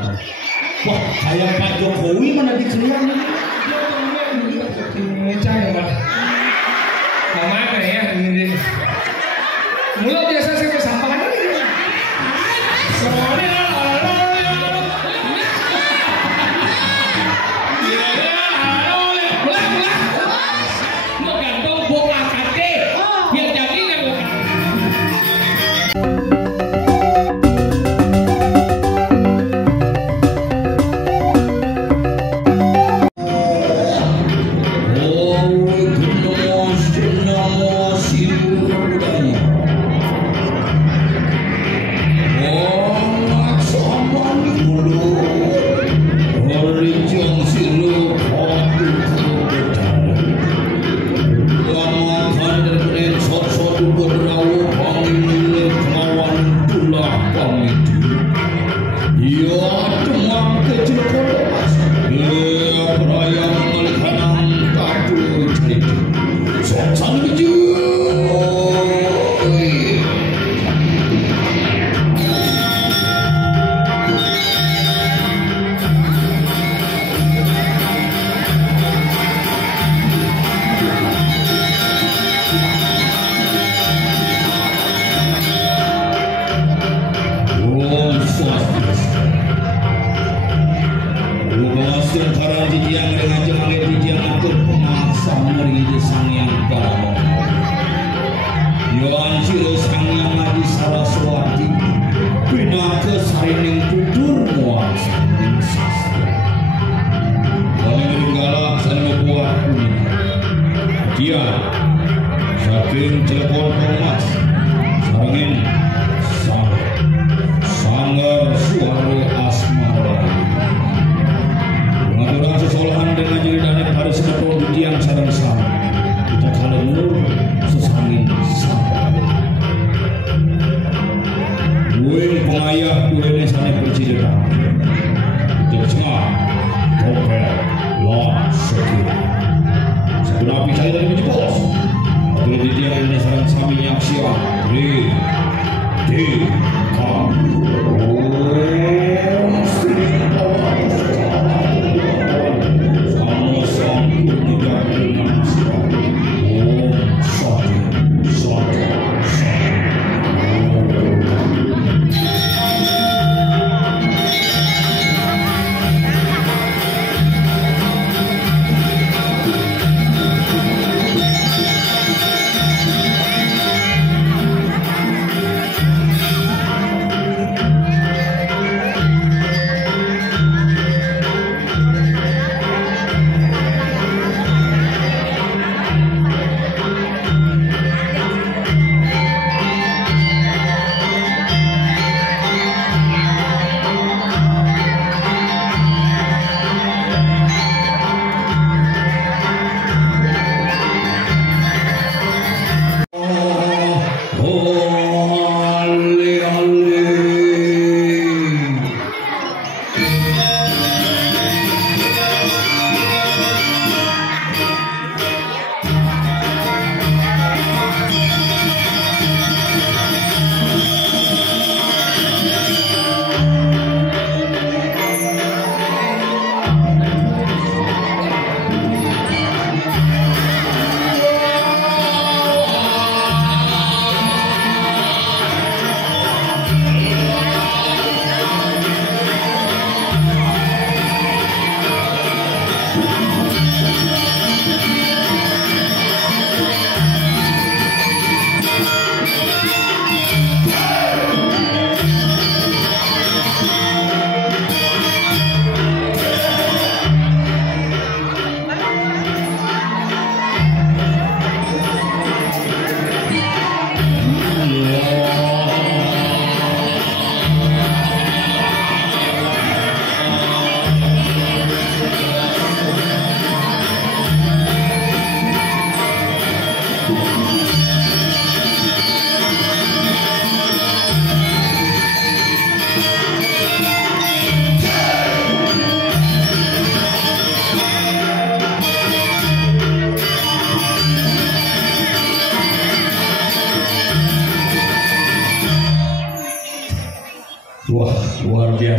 Wah, kayak Pak Jokowi mana dikeliang? Ngecah ya Pak. Kemana ya ini? Mulut biasa saya bersampah aja. Soalnya saking telepon Thomas sarangin sanggar suara asmara pengaturan sesolahan dengan jilidane pada sedekah butian sarang sama kita kalau nur sesangin sabar buing pengayah buingnya sana bercidera untuk semua topel lah sekir sebenarnya percaya dari menjepos kalau di dia ini sarang sami nyaksian di kamu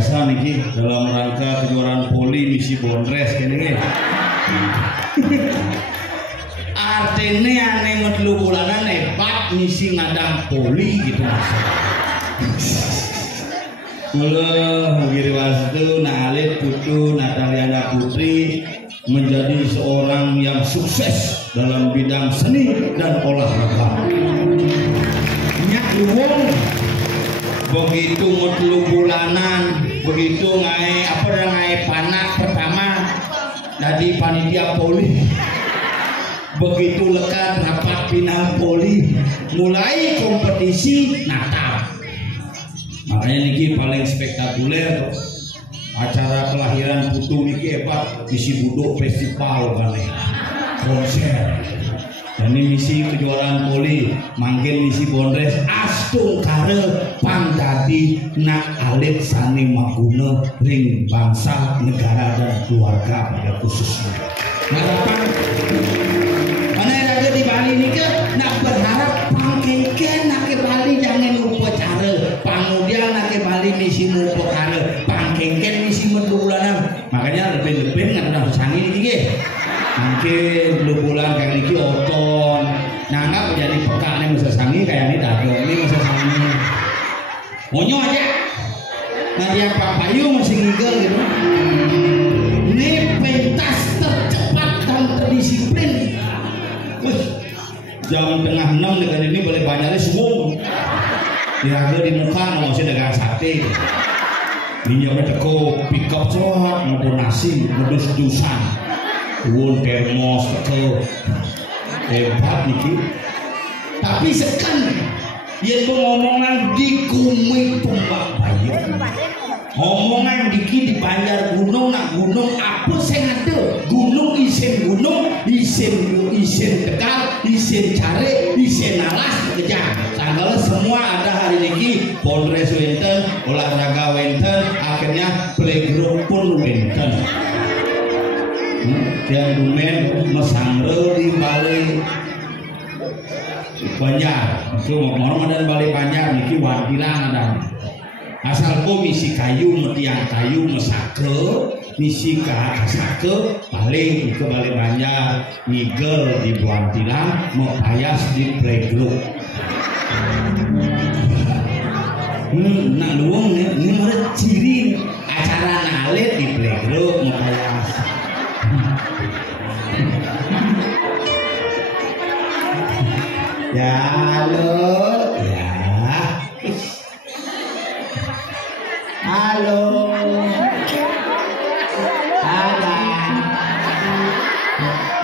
biasa niki dalam rangka kejuaraan poli misi Bondres kene. Artinya aneh medlu bulanan hebat misi ngadang poli gitu maksudnya. Mula mengiri wastu Alit Putu Nataliana Putri menjadi seorang yang sukses dalam bidang seni dan olahraga. Nyak luwung begitu medlu bulanan, begitu ngai panak pertama jadi panitia poli. Begitu lekat rapat final poli, mulai kompetisi Natal. Makanya niki paling spektakuler acara kelahiran putu niki hebat misi buduk festival kan konser. Dan ini misi kejuaraan poli mangkin misi Bondres astung kare pangdadi nak alit sani maguna ring bangsa negara dan keluarga pada khususnya. Harapan mana ada di Bali ini ke nak berharap pangkengken nak ke Bali jangan lupa cara pangudian nak ke Bali misi lupa cara pangkengken misi medulanan. Makanya lebih-lebih nggak pernah sangi ini ke mungkin 2 bulan kayak ini oton nah nggak menjadi peka nih masa sangi kayak ini daging ini masa sangi monyo aja nanti yang Pak Payu masih ngigel gitu. Ini pentas tercepat dan terdisiplin. Jam tengah 6 negara ini boleh banyaknya semua diraga di muka masih dagang sate minyak teko pick up cowok mau nasi modus dusan won termos teko hebat niki tapi sekan yang ngomongan di kumui tumbak bayu omongan diki dibayar gunung nak gunung apa sing ada gunung isen Tegal isen Care isen Alas kejar tanggal semua ada hari niki Bondres wenten olahraga wenten akhirnya playgroup pun wenten yang dumen mesangre di Bali Banjar itu ngomong dan Bali Banjar niki wadilan ada asal misi kayu metiang kayu mesake misi kasake paling ke Bali Banjar ngigel di Buantilan mepayas di playgroup nak luang ini menurut ciri acara nalit di playgroup mepayas ya halo ya halo ada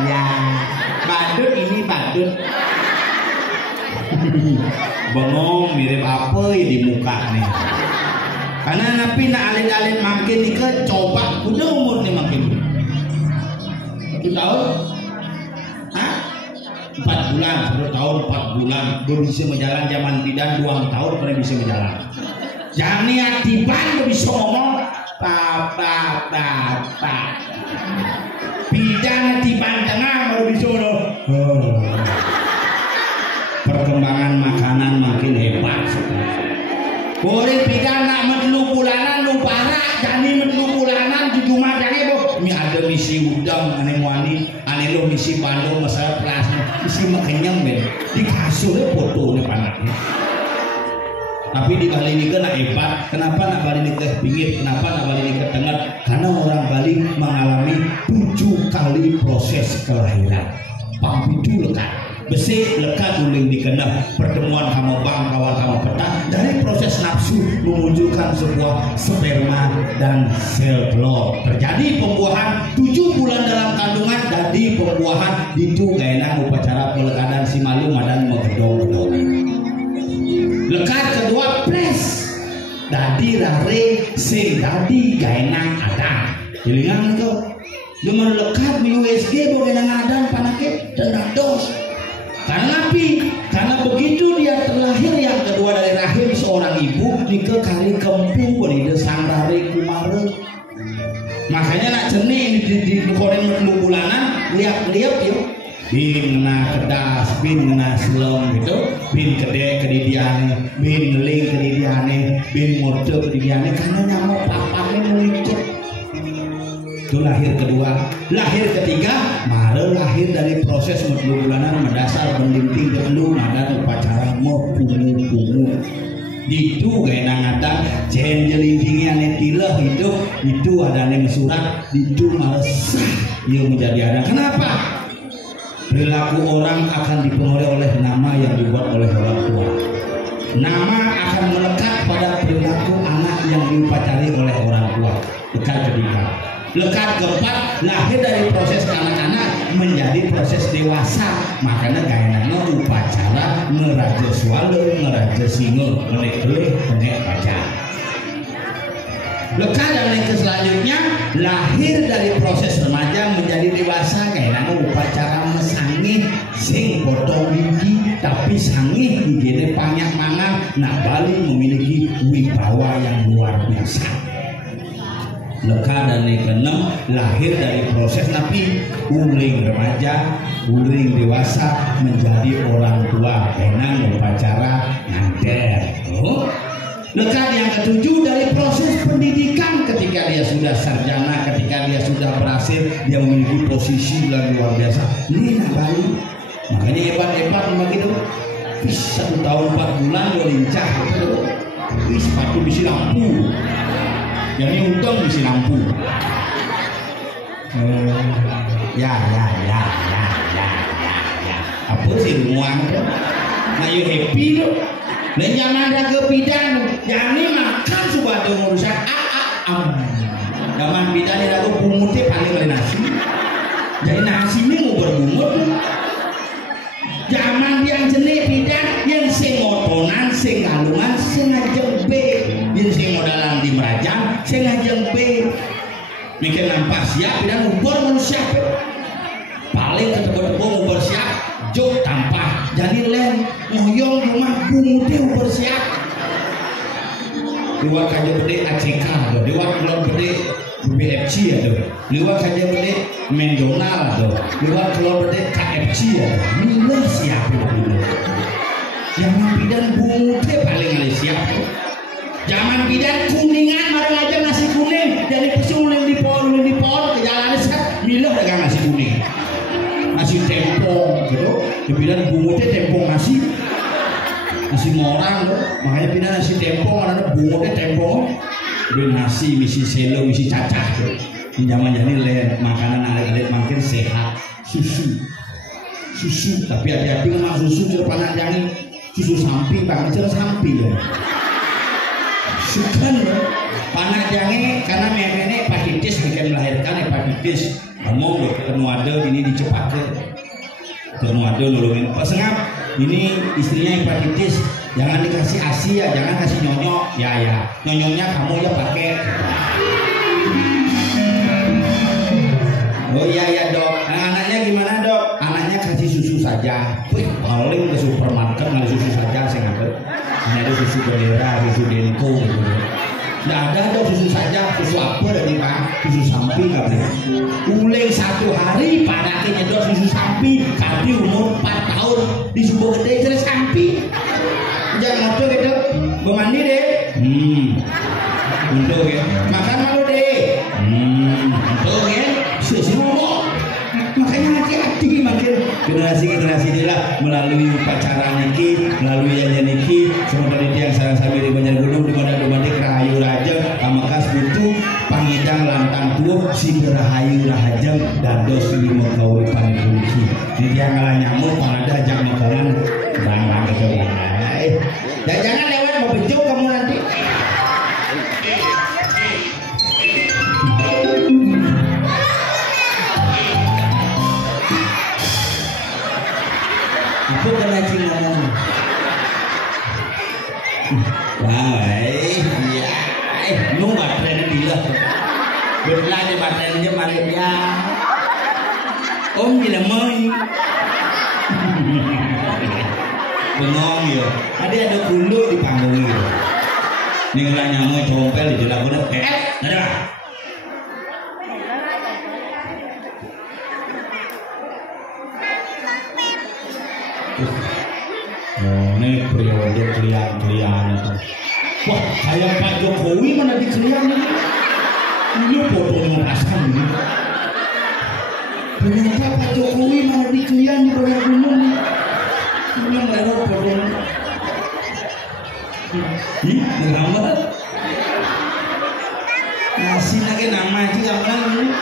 ya badut ini badut bengong mirip apa ya di muka nih karena napi nak alit-alit makin nih ke coba udah umur nih makin 1 tahun 4 bulan 1 tahun 4 bulan belum bisa berjalan zaman bidan 2 tahun baru bisa berjalan jani atiban belum bisa ngomong bidan atiban tengah baru bisa ngomong perkembangan makanan makin hebat boleh bidan nak medlu bulanan lu parah jani medlu bulanan di rumah jangan ini ada misi udang aneh wani aneh lo misi Bandung masalah plasma misi makenyang ben di kasurnya fotonya panaknya tapi di Bali ini kan hebat kenapa nak Bali ini ke pinggir kenapa nak Bali ini ke tengah karena orang Bali mengalami 7 kali proses kelahiran pampidu lekat besi lekat uling dikenal pertemuan kamu bang kawan kamu petang dari proses nafsu memunculkan sebuah sperma dan sel telur terjadi pembuahan 7 bulan dalam kandungan jadi pembuahan itu gainan upacara pelekatan si malu madan megedong lekat kedua pres dadi rare sing dadi gainan ada jelingan itu dengan lekat di USG bagaimana ada panake dan dos karena begitu dia terlahir yang kedua dari rahim seorang ibu nikah kari kempu berida sangrare kumare makanya nak jenih di koren 2 bulanan liap-liap yuk bin ngena kedas, bin ngena selong gitu, bin gede kedidiane, bin ngeling kedidiane, bin morde kedidiane karena nyamuk papannya mengikut. Itu lahir kedua. Lahir ketiga mare lahir dari proses 10 bulanan mendasar mendinting dulu madan upacara mau pungu-pungu. Itu gaya ngadang jen jelindingnya netilah itu ada yang surat itu maresah yang menjadi ada. Kenapa? Perilaku orang akan dipengaruhi oleh nama yang dibuat oleh orang tua. Nama akan melekat pada perilaku anak yang diupacari oleh orang tua. Lekat ketiga. Lekat keempat lahir dari proses kanak-kanak menjadi proses dewasa. Makanya gaenana upacara ngeraja swala, ngeraja singa, menek-leh, menek baca. Lekat dan yang selanjutnya lahir dari proses remaja menjadi dewasa. Gaenana upacara mesangih sing potong gigi tapi sangih gigine panjang mangan. Nah Bali memiliki wibawa yang luar biasa. Leka dan yang keenam lahir dari proses tapi uling remaja, uling dewasa menjadi orang tua dengan upacara nganter. Leka yang ketujuh dari proses pendidikan ketika dia sudah sarjana, ketika dia sudah berhasil, dia memiliki posisi yang luar biasa. Ini Bali, makanya hebat-hebat begitu. 1 tahun 4 bulan dia lincah, sepatu bisi lampu. Yang ini untung bisi lampu. Ya. Apa sih muang? Nah you happy tuh. Dan zaman dah ke bidan, yang ini makan sudah ada urusan Zaman bidan ini aku bumutnya paling oleh nasi. Jadi nasi ini mau berbumut. Zaman yang jenis bidan yang sing motonan, sing kalungan, sing ngajembe, yang sing modalan di merajang, sing ngajembe. Mikir nampak siap bidan ubur manusia. Paling ketemu-temu ubur siap, jok tanpa. Jadi len ngoyong rumah bumutnya ubur siap. Liwat kaja gede ACK, liwat keluar gede BFC ada, liwat kaja gede Mendonal ada, liwat keluar gede KFC ada. Milih siapa dulu? Zaman bidan bumutnya paling ada siap. Zaman bidan kuningan marah aja nasi kuning, jadi pesuling di pohon ke jalan set, milih dagang nasi kuning, nasi tempong gitu. Di bidan bumutnya tempong nasi morang loh, makanya pindah nasi tempong, ada bumutnya tempong. Beli nasi, misi selo, misi cacah. Di zaman jadi lain makanan alit-alit makin sehat, susu. Tapi hati-hati memang susu cerpanak jangan susu sampi, bang cer sampi ya. Sukan loh, panak jangan karena nenek hepatitis bikin melahirkan hepatitis. Ngomong loh, ketemu ada ini dicepatkan. Ketemu ada nolongin pesengap. Ini istrinya hepatitis, jangan dikasih ASI ya, jangan kasih nyonyok ya, nyonyoknya kamu ya pakai. Oh iya dok, anaknya gimana dok? Anaknya kasih susu saja. Paling ke supermarket nggak susu saja, saya nggak ada susu bendera, susu denko gitu. Nggak ada dok susu saja, susu apa dari pak? Susu sampi nggak boleh. Uling 1 hari padake nyedot susu sampi, kali umur 4 tahun di sebuah gede jelas sampi. Jangan ngotot gitu, bermandi deh. Untuk ya, makan malu deh. Untuk ya, susu ngomong. Makanya hati-hati makin generasi inilah melalui upacara niki, melalui nyanyi niki, semoga yang sarang sambil di Banjar Gunung di mana di Rahayu Raja, Pamakas butuh pangidang lantang tuh si Rahayu Rahajeng dan dos lima gawe pangkunci. Jadi yang ngalah nyamuk pada ajak makanan bang gitu ya. Jangan lewat mau bejuk kamu nanti. Aku kena ngomong. Nung baterainya bilang belah di baterainya malah ya om tidak mau bengong ya ada bulu di panggung gitu ini kalau nyamuk compel di jelas udah ada periode kelian-kelian. Wah, kayak Pak Jokowi mana dikelian ini? Ini bodoh ngerasakan ini. Ternyata Pak Jokowi mana dikelian di bawah gunung nih. Ini merah bodoh. Ih, ngerambat. Nasi lagi nama aja jangan ini.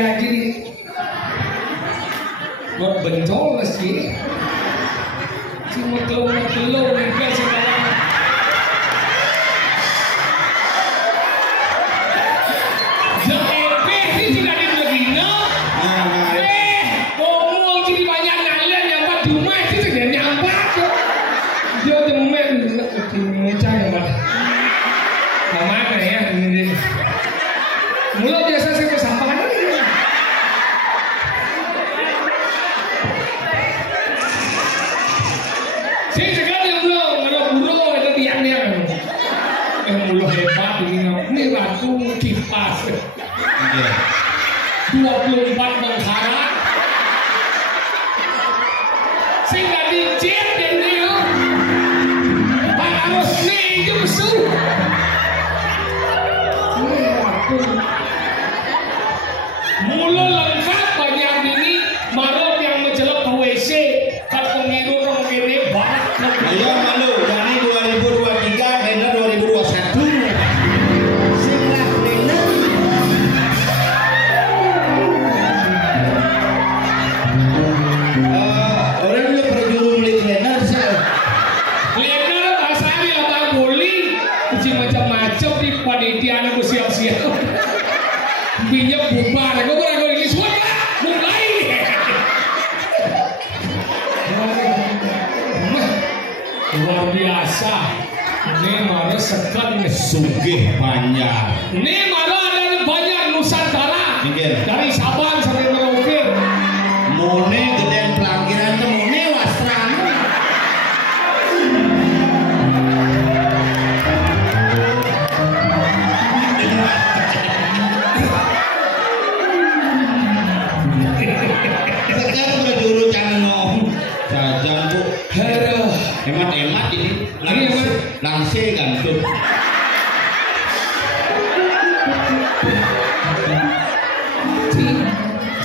kayak gini. Buat bencol sih. Cuma telur nih sekarang. Jangan ini tidak dibegino. Ngomong jadi banyak nalian nyampak di rumah itu tidak nyampak. Dia temen ngecah nyampak. Mana ya ini. Mulut biasa saya kesampahan. Mulu hebat ini ratu kipas 24 mengkarat sehingga dicet ini Pak harus nih itu musuh mulu lengkap banyak ini marot yang menjelek ke WC kan pengiru orang gini banget ayo malu dari 2023 dan 2021 macam-macam di panitiaan aku siap-siap minyak bubar aku kurang ini semua mulai luar biasa ini malah sekat sugih banyak ini malah ada banyak Nusantara dari Sabang sampai Merauke mone geden pelangkiran mone wastrana hemat ini langsung gantung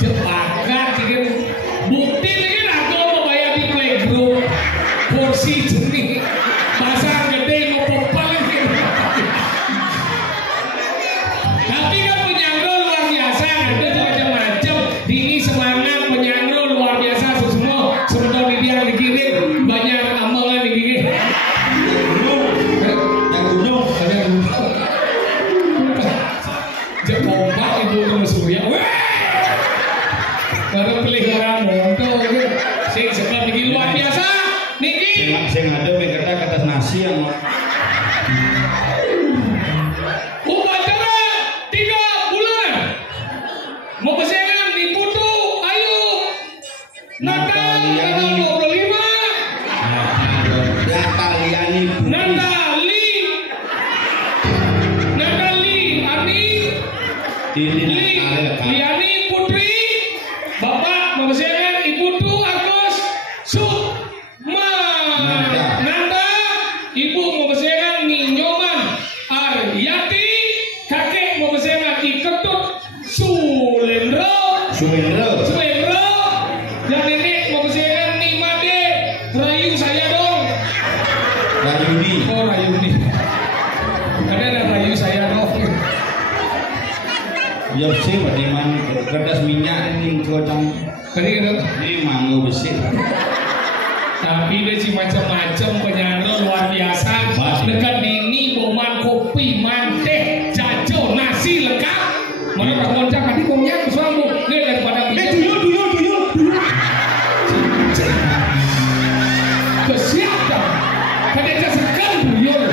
jebakan ini bukti ini aku mau bayar di playgroup kursi jenis pasar gede mau popal ini tapi kan penyanggul luar biasa ada macam-macam ini semangat penyanggul luar biasa semua sebetulnya dia dikirim banyak amalan dikirim Jekobat ibu ke Surya, baru pelihara motor, sing sekat niki luar biasa, niki. Sing ada mengkata kata nasi yang upacara 3 bulan, mau kesengan di Putu, ayo, Natal tanggal 25, Natali, Ani. Liani Putri, Bapak Mabesenen, Ibu Tu Agus Sukma Nanda, Ibu Mabesenen Ninyoman Aryati, Kakek Mabesenen Iketut Sulendro, dan Nenek Mabesenen Nimade Rayu saya dong. Rayuni. Oh Rayuni. Ada Rayu saya dong. Ya sih, bagaimana kertas minyak ini kodang ini mango besi. Tapi dia sih macam-macam penyanyi luar biasa. Dekat ini boman kopi, manteh, jajo, nasi lengkap. Mana tak ngoncak tadi komnya suamu dia daripada tuyul. Kesiap dah. Kadang sekali tuyul.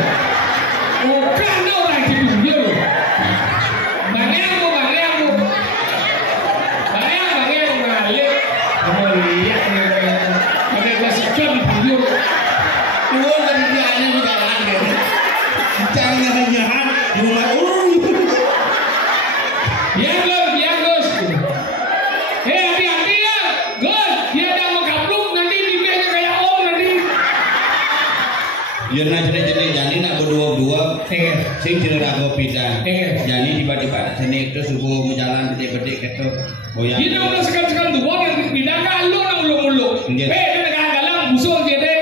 Oh kan orang itu tuyul. Banyak balik. Melihat ada sekali tuyul. Tuyul kan dia hanya di jalan kan. Jangan rumah Biar Gus. Hati-hati ya, Gus. Dia dah mengkapluk nanti bibirnya kayak om nanti. Ya nak jadi jani nak berdua-dua. Sing tidak ada pidan. Jani tiba-tiba sini itu subuh menjalan gede-gede gitu. Goyang. Kita udah sekarang dua yang pidan kan lu nang ulu-ulu. Dia galang busul dia deh.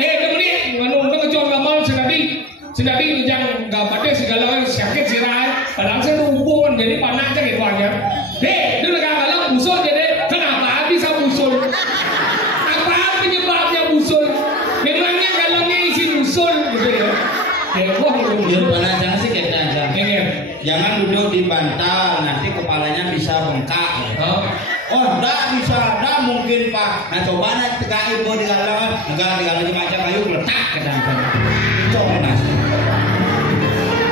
Kemudian nganu ngejol gamal sedadi yang enggak pada segala sakit sirai. Padahal saya hubungan jadi panasnya gitu aja. Wah, Biar panasnya sih kayak aja. Pengen. Jangan duduk di bantal, nanti kepalanya bisa bengkak. Oh, enggak bisa, enggak mungkin Pak. Nah coba nanti tegak ibu di galangan, negara di galangan macam kayu letak ke dalam. Coba mas.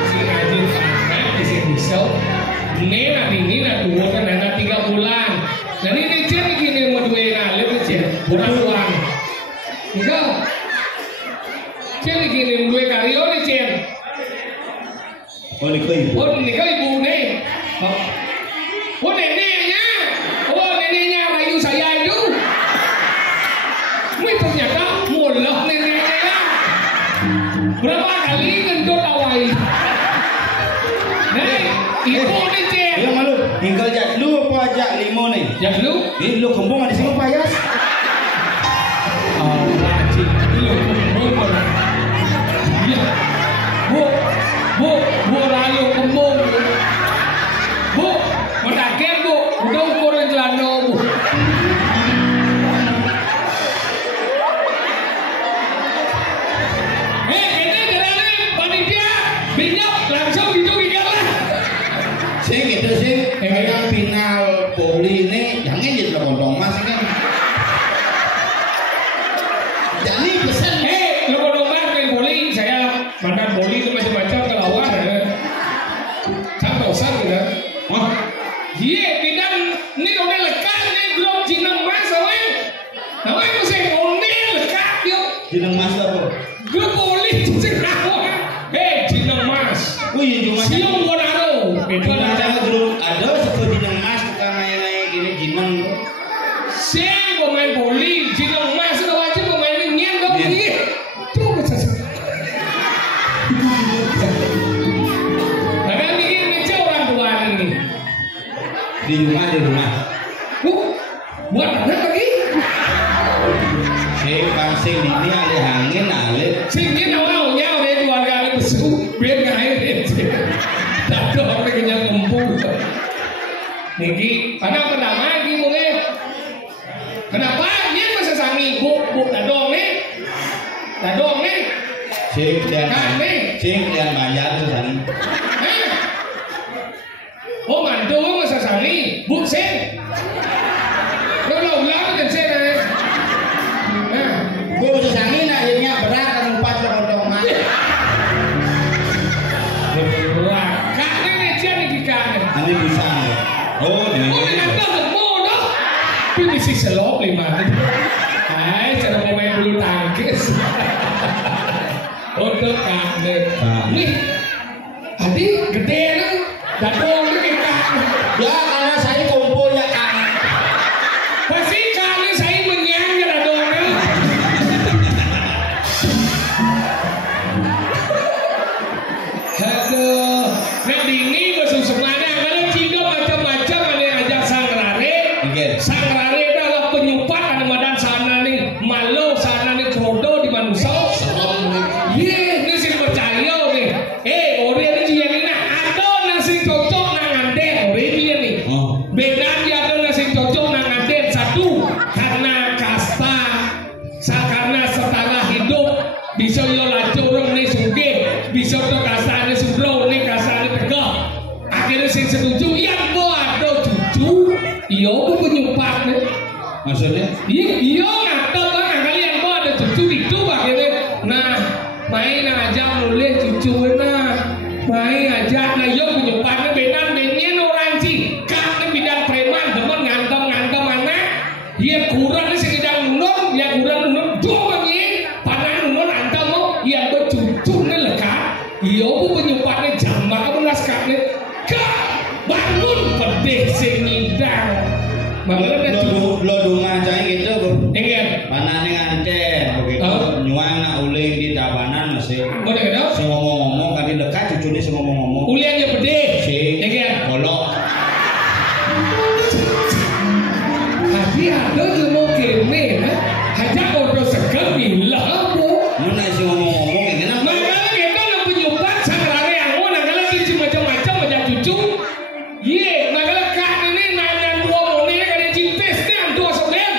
Si Ajin anak di sini bisa. Ini nak dua kan anak 3 bulan. Dan ini Jen gini mau dua anak, lihat Jen, bukan uang. Enggak. Jen gini dua karyo nih Jen. Oh ini kau ibu. Oh ini kau ibu nih. Oh neneknya. Oh neneknya rayu saya itu. Wih ternyata mulah neneknya. Berapa kali gendut awai. Nih ibu nih Jen. Ya malu. Tinggal jadlu apa aja limo nih. Jadlu? Ini lu kembung di sini payas. Oh wajib. Lu kembung. Ya. Bu lalu kembung. Bu, mendakir bu, udah ukuran celana bu. Kita jalan panitia, binyak langsung gitu lah. Sing gitu sing. Yang final poli ini jangan jadi lontong mas kan. Jadi pesan. Lu kalau main boli, saya makan boli itu macam-macam kelawar ya. Santosan gitu. Oh, Iya, bidang ini udah lekat nih grup Jineng Mas, awal. Awal mesti udah lekat yuk. jeneng mas apa? Grup boli Jineng. Jineng Mas. Wih, cuma Siung Bonaro. itu ada grup ada satu jeneng mas suka main-main gini jeneng. Siang pemain boli Jineng Mas udah wajib pemain nyen dong Nyen. ini. Coba saja. Kadang bikin meja orang tua ini. Di rumah. Buat apa lagi? Sing pangsing ini ada angin alih. Singin awalnya udah keluarga ada besu, biar nggak air. Tak ada orang kenyang empuk. Niki, karena pertama lagi mungkin. Kenapa dia masa sangi bu dadong nih? Sing dan Kami. bayar tuh kan. Hah? Oh mantu masa sangi bu sen. Lo ulang kan sen eh. Nah. Gue bisa angin akhirnya berat kan 4 lontong mas. Wah, kakek meja nih kakek. Nanti bisa. Oh, Oh, ini. nggak ketemu dong. Ini si selop 5. Hai, cara mau main bulu tangkis. Untuk kakek. Nih, tadi gede kan? Dadong nih kita. Ya karena saya kumpulnya kan. Pasti kali saya menyang ya dadongnya. Aduh, nah ini besok semuanya kalau Cina macam-macam ada yang ajak sangrare. Oke. Sangrare adalah penyupat ada madan sana nih, malo sana nih krodo di manusia. Iya, ini sih percaya nih. Ori ini dia nih nak ada nasi cocok nang nganden, ori dia nih. Oh. Beda dia ada nasi cocok nang nganden satu karena kasta, karena setara hidup bisa yo lacurung nih sugih, bisa tuh kasane sugro nih kasane tegak. Akhirnya sing setuju, yang gua ada cucu, iya gua penyupat nih. Maksudnya? Iya ngatur kan kalian gua ada cucu itu akhirnya. Nah, main aja nulis cucu nah. Main aja nah yo penyupat benan benyen orang sih. Kan bidang preman temen ngantem anak. Dia kurang sing bidang nunun, dia kurang nunun dua nyi. Panah nunun antem mau iya gua cucu nih lekat. Iya gua penyupatnya jambak kamu naskahnya. Kak bangun pedih sing ngidang. Makanya Lo dunga cai gitu bro. Ingat, Panane ngancen begitu. Oh. Nyuang nak uling di tabanan masih. boleh kan? Sing ngomong-ngomong kan di dekat cucu ini sing ngomong-ngomong. Uliannya gede. Sing Ingat, kolok. tadi ada cuma kene, hanya orang seger bilang bu. Lu nak sing ngomong-ngomong yang kenapa? Makanya kita nak penyupat sangrare yang mau nakala biji macam-macam macam cucu. Ye, nakala kan ini nanya dua moni kan cintes ni antua soben.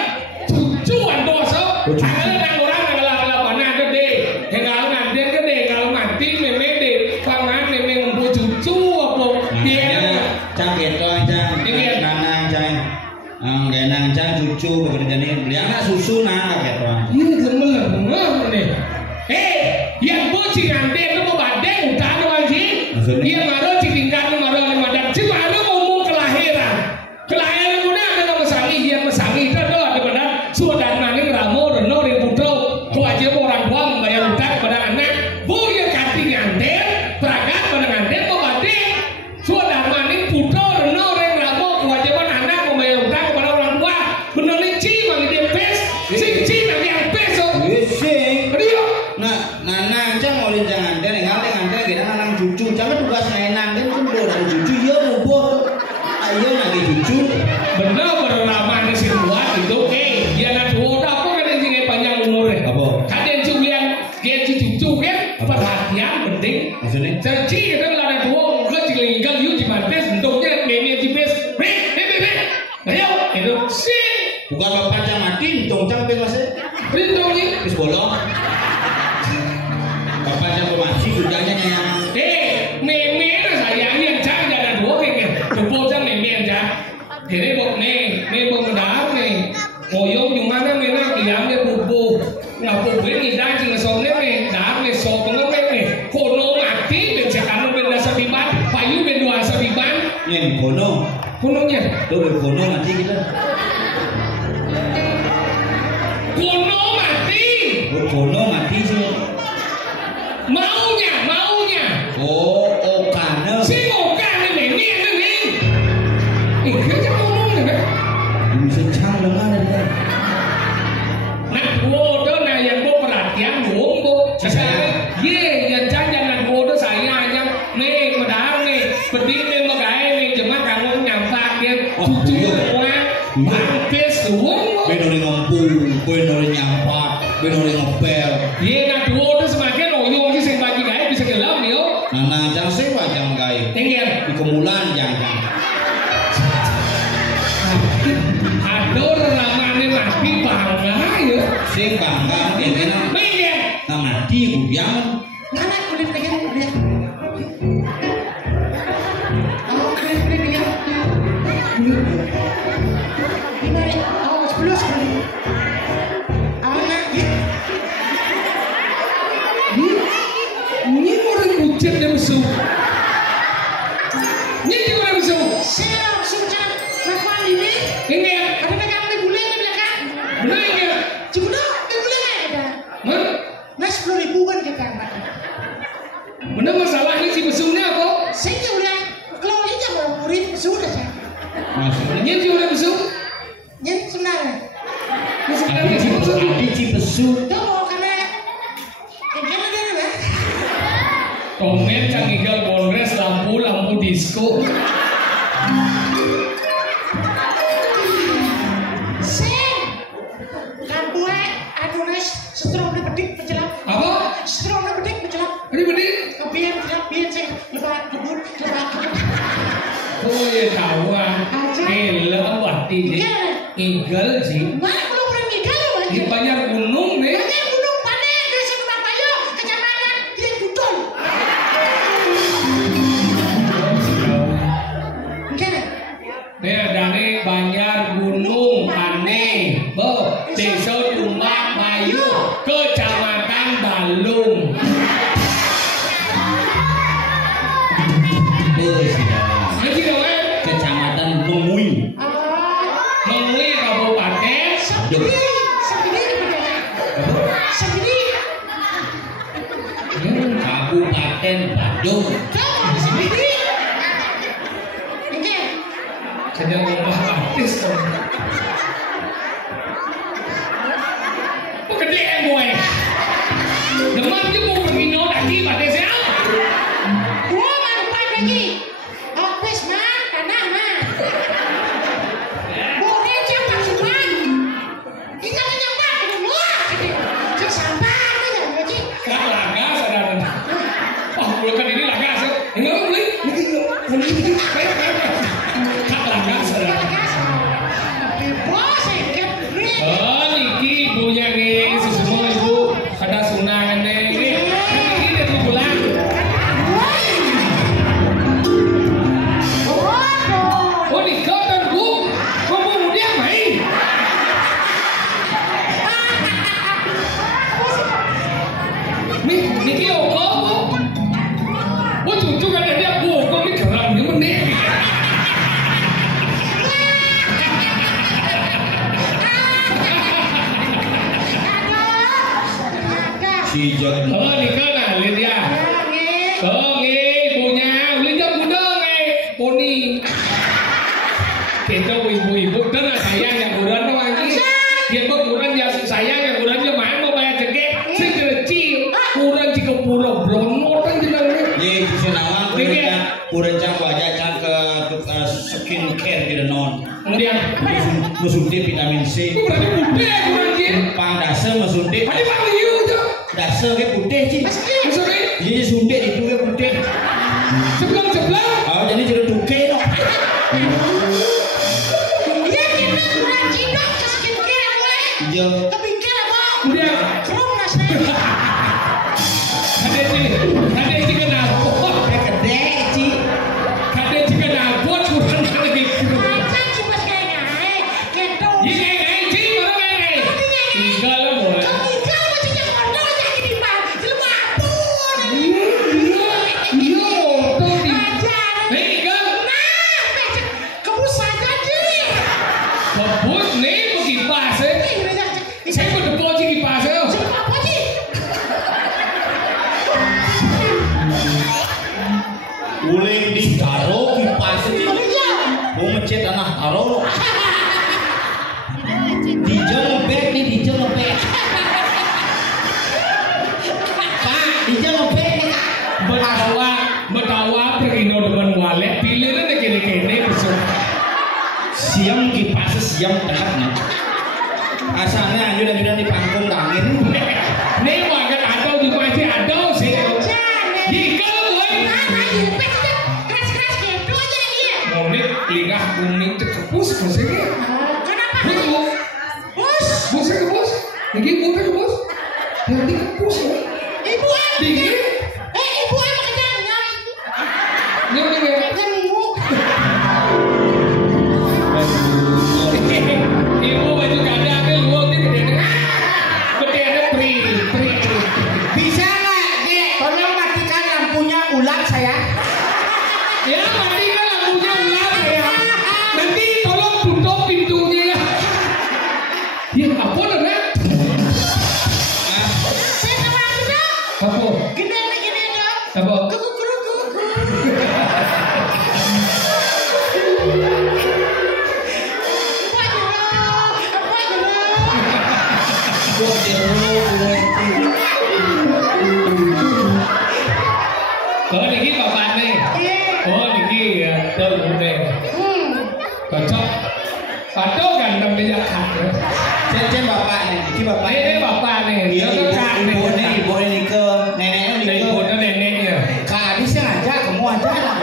Cucu antua so. Nakala nang orang nakala mana gede. Kalau nganten gede, kalau mati membayar utang kepada anak, buya kati nganten, teragat pada nganten mau batik. Sudah maning putra reno reng ramo kewajiban anak membayar utang kepada orang tua. Bener nih ci mangi dia pes, ci nanti yang peso. Sing. Rio, Nah, cang oleh jangan deh, nganten kita nanang cucu, jangan tugas ngenang kan pun dari cucu ya ngumpul. Ayo lagi cucu. bener berlama di sini buat itu, dia nak dua apa kan yang tinggal panjang umurnya. Apa? Kadang cucian, dia cucu kan perhatian penting. Maksudnya? Jadi kita ada dua muka cilinggal yuk di mantes, bentuknya meme di bes, ayo itu sih. Bukan bapak cang mati, cang pes masih. Rintongnya, Pes bolong. Bapak cang mati, kerjanya yang. meme na sayang yang cang ada dua kayaknya, coba cang meme cang. Jadi bok nih bok dah nih, ngoyong di mana mena kiamnya bubu, nggak bubu ini dah cing somnya nih, dah nih sopeng apa nih, kono mati dan sekarang benda sabiban, payu benda sabiban, Nih, kono. kononya, Tuh, kono mati kita. kono mati, Kono mati sih. maunya. Oh, karena. Si bukan ini. Kerja ngomong nih, Bisa cang lengan ada. nak bodoh nah yang mau perhatian ngomong. Saya, yang jangan bodoh saya hanya nih medang nih, berdiri megai nih cuma kamu nyampak dia cucu semua, bangkes semua. Bedori ngempung, bedori nyampak, bedori ngepel. Nak bodoh semakin oyong sih sing bagi gaya bisa gelam yo. Nah, jang sewa jang gai. Tinggal. Di kemulan jang. Ador ramane mati bangga ya. Sing bangga ini na. Tinggal. Nah mati kudiang. Mana kulit pegang kulit. Oh, kulit pegang. Gimana? Oh, 10 sekali. Anak. Ini orang bucet dan musuh. Ini juga musuh. Saya sudah lakukan ini. Tinggal. Ada pegang di bulan di belakang. Benar ya. Cuma di bulan ada. Hah? Nah 10.000 kan kita. Benar masalahnya si musuhnya apa? Saya udah kalau ini mau murid sudah saya. Maksudnya. Ini juga musuh. Yang sebenarnya. Ini sebenarnya si musuh. Adi cipesu. Tuh karena yang kira dia lah. Komen canggih Polres lampu disco. Sen, lampu adunas setrum pedik menjelang. Apa? Setrum pedik menjelang. Ini benih. Biar saya lebat kebun. Oh ya kawan. Gila wati sih. Eagle sih. Mana belum pernah nikah loh Di aja. banyak gunung nih. Banyak gunung panen desa Bapayo, kecamatan Kilen Budol. Enggak. Nih ada nih banyak gunung aneh. Bo, desa Tumbak Bayu, kecamatan Balung. Lagi dong Kecamatan Mengui. Mengui Kabupaten. Sendiri. Kabupaten Badung. Sendiri. Enggak. Kerja ngomong artis dong. Pegedean gue. Deman dia mau pergi nol lagi pada saya. Gua manfaat lagi. Office man, tanah man. Boleh siapa semua? Kita menyampak dulu. Saya sampah aja lagi. Kak laga saudara. Oh, bukan ini laga sih. Enggak boleh. Kak laga saudara. Bos, saya Oh, Niki ibunya nih, semua ibu ada sunangan nih. Ini dia tuh pulang. Oh, nikah dan bu, kamu dia main. Nih, Niki Oko, bu cucu kan dia bu, kok ini geram dia menit. Si ijak. Oh, nikah nah, lihat ya. Oh, ibunya, lihat jam gudang poni. Kita ibu-ibu kan sayang yang uran tuh anjing. Dia uran ya sayang yang uran ya main mau bayar ceket. Sekecil uran jika pulau blono kan bilangnya. Ye senawang uran cang wajah cang ke skin care di non. Kemudian mesuntik vitamin C. itu berarti putih uran jin. Pang dasar mesuntik. Tadi bang liu tuh. Dasar ke putih sih. Maksudnya Jadi suntik itu ke putih. sebelah. Oh jadi jadi tuke no. Ya kita kurang cinta ke skincare boleh. Iya. Kepikir apa? Kemudian Krum nasnya. ada sih kenapa? Gede sih. Ada sih kenapa kurang lagi. Macam cuma sekali gitu. Ini sih orang ini. Tinggal lah boleh. Kepikir macam yang kotor lagi di bawah. Cuma apa? Iya, tuh di. Ajar. Tinggal. Kamu saja sih. Kebus nih mau kipas ya. Saya mau deposit kipas ya. Apa sih? Uling di taro kipas sih. Iya. Mau mencet tanah taro. Dijam ngebet nih, dijam ngebet. Pak, dijam ngebet nih kak. Betawa perino dengan walet pilihnya deh kene besok. Siang kipas siang tehat nih. Asalnya anjuran di panggung langit. Nih wagat atau di masih ada sih. Jika boy. Keras-keras gitu aja dia. Monik lidah kuning terkepus maksudnya. Kenapa? Bus. Busnya kepus. Lagi busnya kepus. Nanti kepus ya. Ibu apa? Dingin. Ibu apa kejangan? Nyampe ya. Nemu. Ibu baju kada ke luar ni gede ada pri. Bisa nggak, Dek? Tolong matikan lampunya ulang saya. Ya matikan lampunya ulang ya. Nanti tolong tutup pintunya ya. Ya apa dah? Saya tahu aku dah. Apa? Gini dah. Apa? Kuku. Apa Oh niki bapak nih. Oh niki ya tuh udah. Cocok. Satu ganteng dia kan. Cen bapak nih, ini bapak. Ini bapak nih. Dia tuh kan nih. Ibu ini ke neneknya Dari nih ke. ibu neneknya. Kak Adis yang ngajak, kamu aja lah.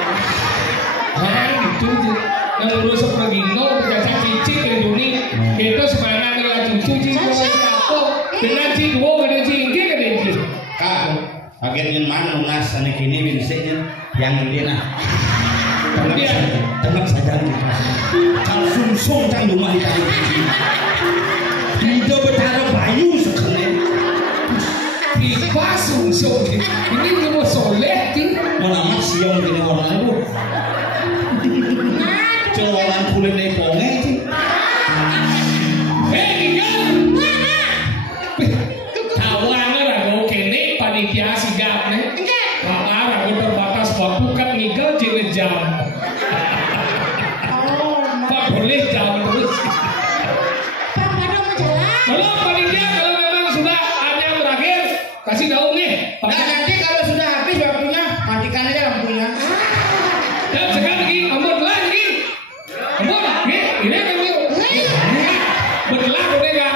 Nah gitu aja. Yang urus pergino, jasa cicik ke dunia. Itu semangat dengan cucu cicik siapa? Dengan cicik dengan cicik ke cicik. Kak, akhirnya mana lunas ane kini biasanya yang dia nah. Tenang saja nih. Kalau sungsung cang rumah di kali. Tidak bertara bayu sekali. Ipa sungsung. Ini mau soleh sih. Melamat siang gini warna itu. Celolan kulit dari ponge sih. Tawang rago kene panitia sigap nih. Rago terbatas waktu kan ngigel jenis jam. Pak boleh jam terus. Kalau panitia kalau memang sudah hanya berakhir kasih daun nih. Nah, nanti kalau sudah habis waktunya, matikan aja lampunya. Dan sekarang lagi ambon lagi. Ambon, ini kan dia. Betelah udah enggak.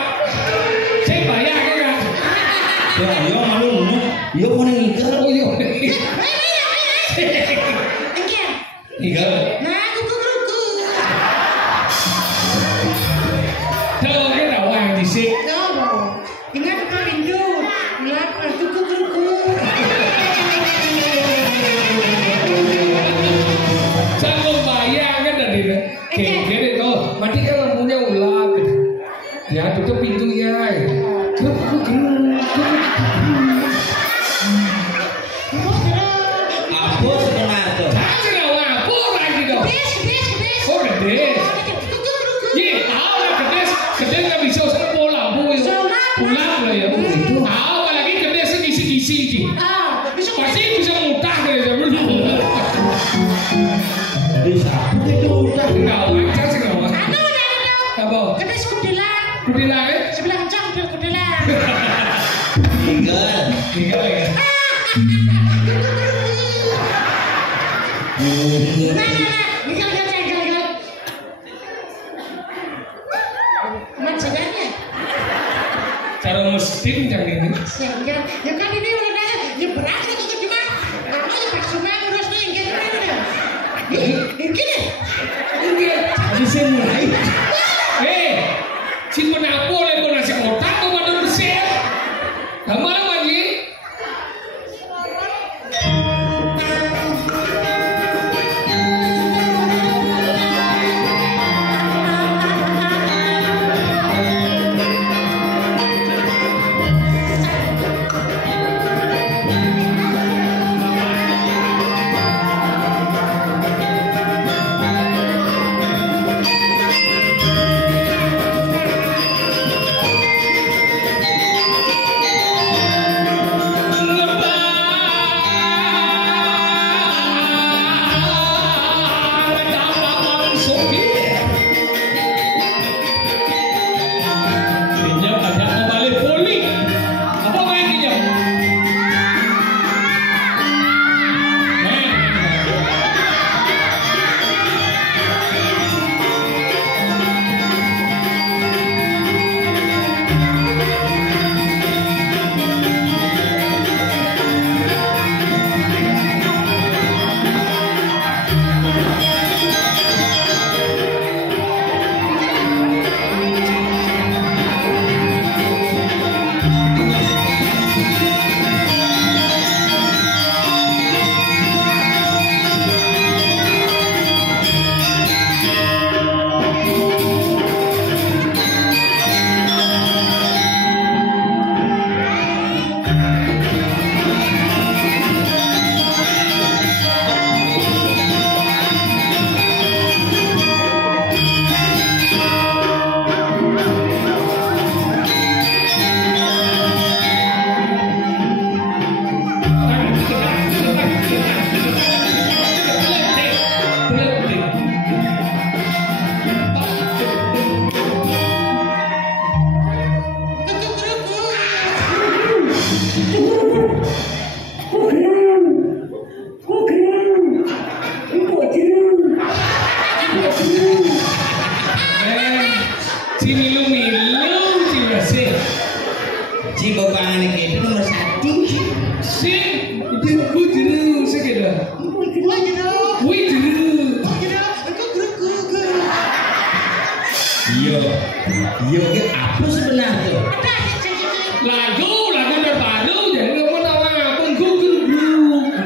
Saya bayar enggak. Ya, yo malu ngono. Yo mau ngikir. Oh iya. Ngigel. Tahu kan awang disik. Ingat buka pintu. Lihat kuku. Sanggup bayar kan tadi kan. Kira tuh, matikan lampunya ulang. Ya tutup pintunya. kisi-kisi sih. Pasti bisa mutah dari dulu. Bisa itu udah Enggak wajar sih enggak wajar. Anu udah. Apa? Kena kudilan. Kudilah ya? Sebelah kencang kudilan. tinggal Tinggal ya. Tinggal. Maksudnya? Cara mesti jangan ini. Sehingga, ya kan ini udah ya berat itu cuma namanya Pak Suma ngurusnya yang kayak gimana? Gini. masih saya mulai Si penapo lego nasi kotak tuh pada bersih. Kamar lagi. si bapak anak itu nomor 1 Sing, gue jeru, sing gitu. Wih jeru. iya apa sebenarnya Lagu terbaru jadi kamu tahu apa?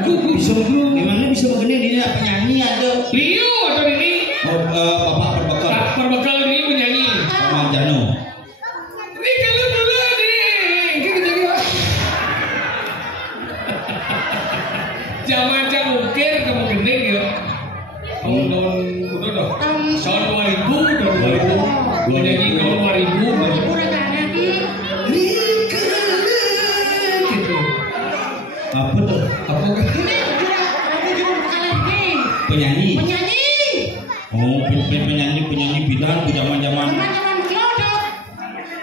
Gue bisa gimana bisa begini dia penyanyi atau Rio atau ini? bapak perbekal Perbekal ini penyanyi. sama Jano Ini kalau dulu nih, kita zaman ukir kamu gede gitu. Tahun udah dong. Tahun 2000 menyanyi tahun 2000 gitu. apa tuh Apa kan? penyanyi penyanyi bidan di zaman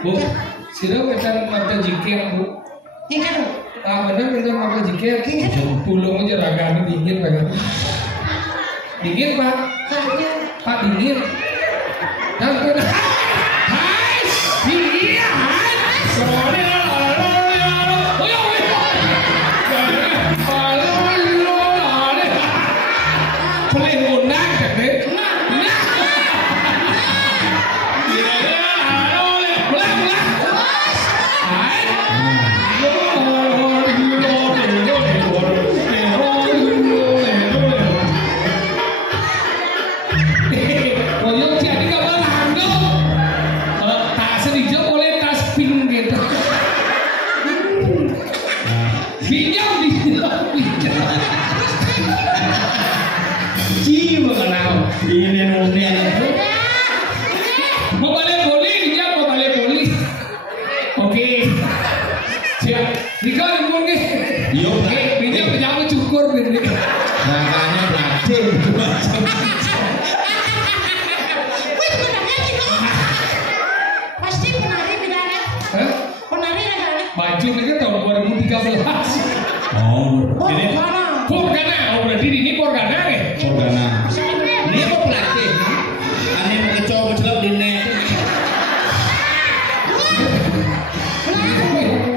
Bu, sira wetan mata jikir bu. Ah benar wetan mata jikir. Pulung aja raganya dingin banget. Dingin pak. Pak dingin. Dan kena. Hai, dingin. Hai. Sorry Oke, siap. Dikau Yo, Ini penjamu cukur ini. makanya pelatih Wih, benarnya gitu. Pasti penari bidana. Hah? Penari negara. Baju ini kan tahun 2013. Oh, ini mana? Porgana, oh berarti ini Porgana nih. Porgana. Saya Ini apa pelatih? Aneh mau kecoa celap di net.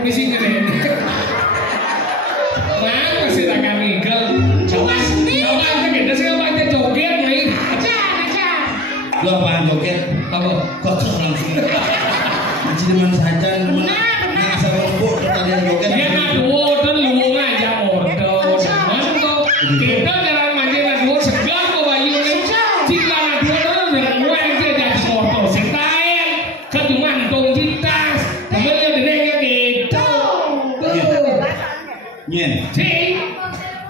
Di sini deh. Mana masih tak kami kel. Coba aja kita siapa aja joget nih. aja. Lo apaan joget? Apa? Kocok langsung. Jadi teman saja teman. Yang asal lembut tadi yang joget. Dia ngaduo dan lu aja ordo. Mantap. Kita jalan mancing ngaduo segar kok bayu nih. Jika ngaduo terus dengan gue dia jadi ordo. Setaen kejumantung jitas. Kemudian denengnya gitu. Nyen, Sing.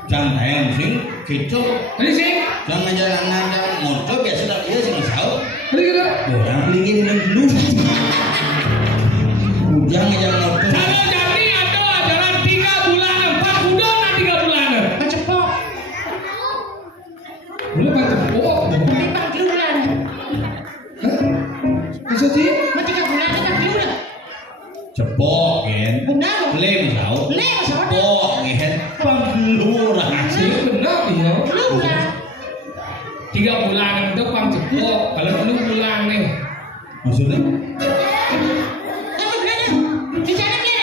jangan hayang sing kecoa. Ini sing. Jangan jalan motor biasa tak dia sing tahu. Ini kita. Orang pelingin dengan dulu. Jangan jalan motor. Kalau jadi ada adalah 3 bulan, 4 bulan, 3 bulan. Cepok. Boleh pakai oh, Lipat bulan. maksudnya? Mati ke bulan kita bulan. Cepok kan. Benar. Lem tahu. Lem sama Cepok kan. Panggelurah. Sih benar ya. bulan. 3 bulan itu pang cepok. Kalau 6 bulan nih. Maksudnya? Apa bulan? Di sana ni.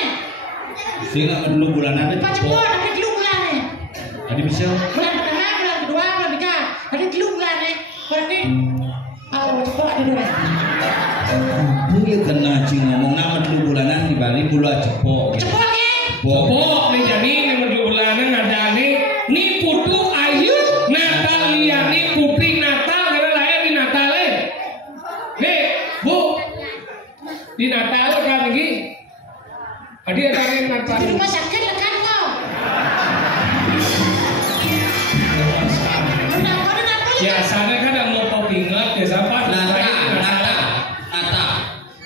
Sehingga dulu bulanan itu Pak cepok. cepok ada 3 bulan ni. Tadi bisa. Bulan pertama, bulan kedua, bulan ketiga. Ada 3 bulan ni. Berarti cepok ada 2. Dia kena cing ngomong nama dulu bulanan di Bali bulan cepok. Cepok ni. Cepok nih jadi yang 2 bulanan ada nih. Nih Putu Ayu Natalia nih Putri Natal karena lahir di Natal eh. Nih Bu di Natal kan lagi. Adi ada yang Natal. Di rumah sakit lekan kau. Kenapa kenapa? Biasanya kan yang mau kau ingat ya siapa? Nata.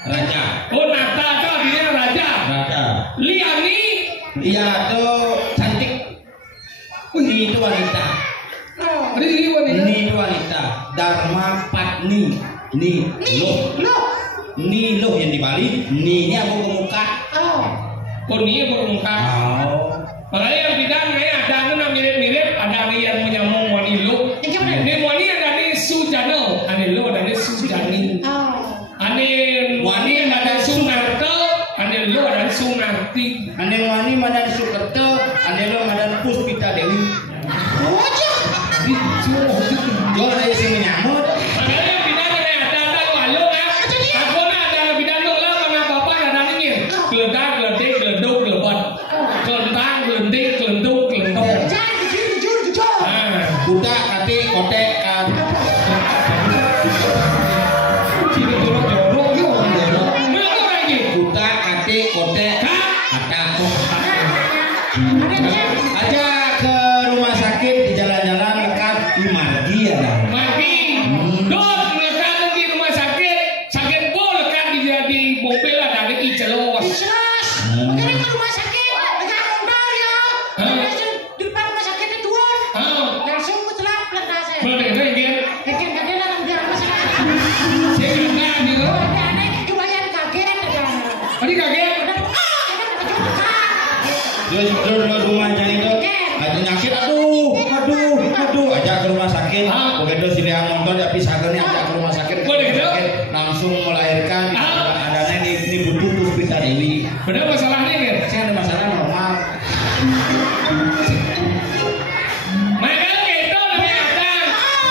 Raja. Oh Nata itu artinya raja. Raja. Liani. Dia tuh cantik. Ini itu wanita. Ada ini wanita. Ini itu wanita. Dharma Patni. Ni loh. Ni loh yang di Bali. Ni aku ke muka. Oh ini bermuka. Oh. Makanya yang bidang kayak ada yang mirip-mirip, ada yang menyambung wanilo. Ini wani ada di Sujano, ada lo ada di Sujani. Ada wani ada Sunarto, ada lo ada di Sunarti. Ane wani madan Sukerto, ane lo madan Puspita Dewi. Di Jawa Jo ada yang menyamut. makanya yang bidang kayak ada walo kan. Aku ada bidang lo lah mana bapak ada nih. Geledak, geledek, geleduk, gelebat. Kelentang, gelendik, gelenduk, gelendok. Ah. Kuda kati kotek kan. Sini jorok-jorok yo. Berapa lagi? Kuda kati kotek kata. Aja ke rumah sakit di jalan-jalan dekat Imargi ya lah. Mati. Dot lekat di rumah sakit. Sakit bol lekat di mobil ada di Icelos. Boleh lagi. Saya kata dia. Tadi kaget. Dua rumah jadi itu. Ada nyakit aduh. Ajak ke rumah sakit. Begitu sini yang motor dia pisahkan ajak ke rumah sakit. Boleh gitu? Langsung melahirkan. Adanya ini butuh Puspita Dewi. Benar masalahnya kan? Saya ada masalah normal. Makanya kita namanya ada.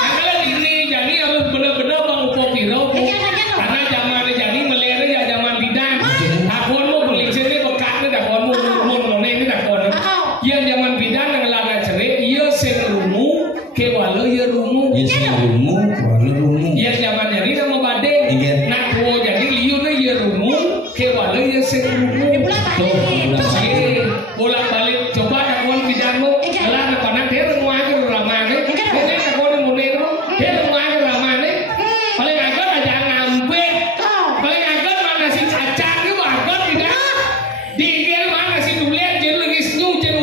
Makanya ini jadi harus benar-benar mengukur piro. Karena zaman jadi melere ya zaman bidang. Akon mau beli sini bekatnya dakon mau ini dakon. Yang zaman bidang yang laga cerai iya sing rumu ke walau iya rumu. Yes, rumu. Yang zaman jadi nama badeng. Nak tua jadi liu na iya rumu ke walau iya sing rumu. Bolak-balik coba dakon bidang mo. Alah na panang dia rumah ke ramah ni. Dia dakon mau ni tu. Dia rumah ke ramah ni. Paling agak aja ngampe. Paling agak mana si cacang ni agak tidak. Di mana si dulian jadi lagi snu jadi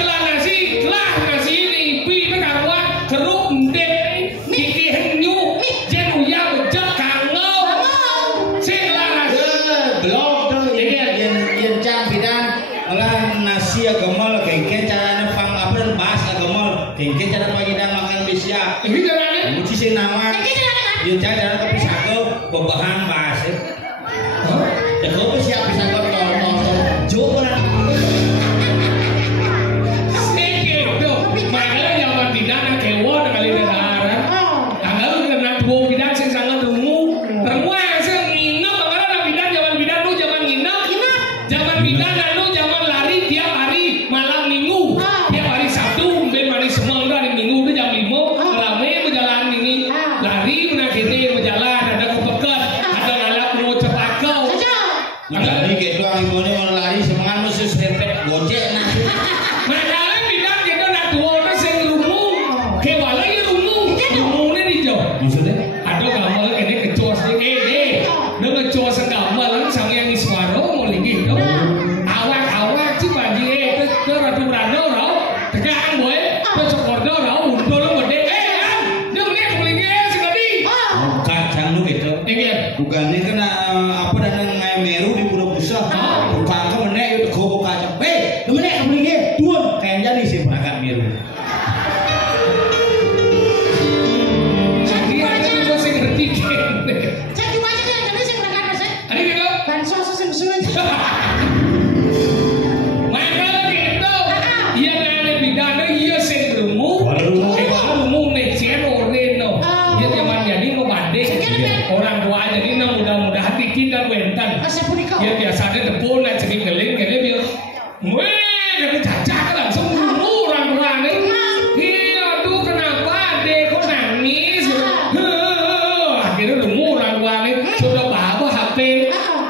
Lah nasi ini pi kawan keruk ndek kiki henyu jen uya bejak kangau. Sing lah nasi blog tuh yen cang bidang lah nasi agemal kengke carane pang apa dan bahas agemal kengke cara pagidang makan bisya. ini carane. Muci sing nama. Yen cara kopi sago bebahan bahas. Ya kopi siap bisa kau tol. Coba bukan ini kan apa dan ngai meru di Pulau Busa. Bukan ke menek itu kau kaca. Menek kamu ini tuan kayak jadi sih perangkat meru. Jadi ada yang saya ngerti kan. Jadi macam ni jadi saya berangkat mas. Ada gitu. Bansos sesuai. Maka gitu. Ia ada bidana ia sendrumu. Baru nih cero reno. Ia zaman jadi kau banding. Orang tua jadi mudah-mudahan kita wentan. Ya biasanya tepul lah jadi geling dia. Weh, jadi cacat langsung orang tua nih. Iya, aduh kenapa dek kok nangis? Akhirnya orang tua nih sudah bawa HP.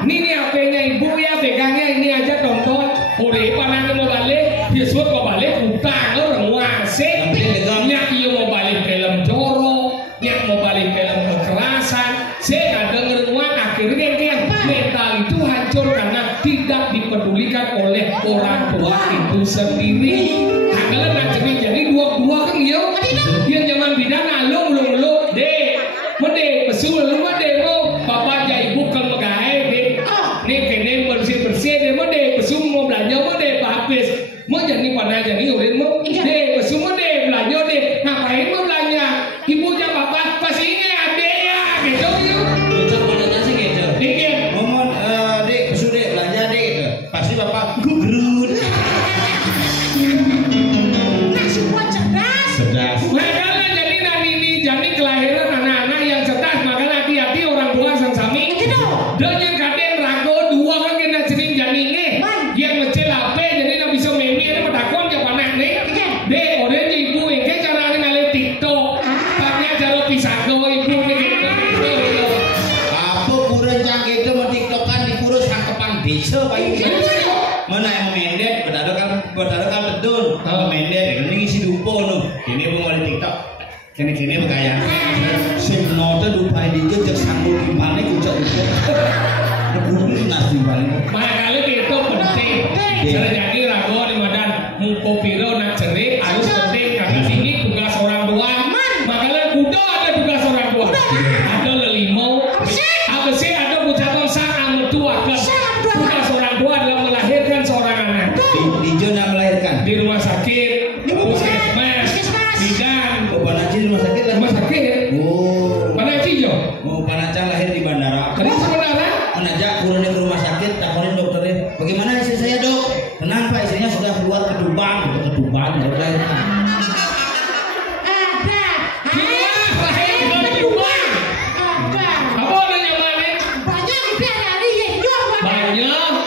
Ini HP-nya ibu ya pegangnya ini aja tonton. Udah panas mau balik, besok mau balik utang orang wasik. Nyak iya mau balik film jorok, nyak mau balik film kekerasan. Saya denger uang akhirnya mental itu hancur karena tidak dipedulikan oleh orang tua itu sendiri. Kalian jadi dua kan dia zaman bidana lo deh, mende pesul lu mende mau bapak jai bukan megahe deh, nih kene bersih deh mende pesul mau belanja mende habis mau jadi pada jadi udah mau deh pesul mende belanja deh ngapain mau belanja ibunya bapak pasti ini ada ya gitu yuk. Pasti bapak gugrut. Nah semua cerdas. Makanya jadi nanti ini jadi kelahiran anak-anak yang cerdas. Makanya hati-hati orang tua sang-sami. Dan yang kadang rago dua kan kena cerin jadi ini. Yang mecel HP jadi nak bisa meme ini pedakon ke panak nih. Deh orang ibu ini cara ngalir TikTok. Paknya cara pisago ibu nih gitu. Apa kurang yang itu mau TikTok kan dikurus tangkepan desa pak ibu. Mana yang mendet berdadokan betul mendet ini ngisi dupo no ini mau di TikTok kini bergaya sing nonton dupa di jejak sanggul gimana kucak dupo itu nasi balik Makanya itu penting cara jadi rago di badan mukopiro nak cerik harus penting karena ini tugas orang tua makanya kuda ada tugas orang tua ada lelimau apa sih ada ucapan sang tua kan tugas orang tua adalah melahirkan seorang anak di zona melahirkan di rumah sakit puskesmas bidan Panaci di rumah sakit Panaci jo Panacang lahir di bandara kenapa sebenarnya menajak kurangnya ke rumah sakit takonin dokternya bagaimana istri saya dok tenang pak istrinya sudah keluar ke Dubang ya udah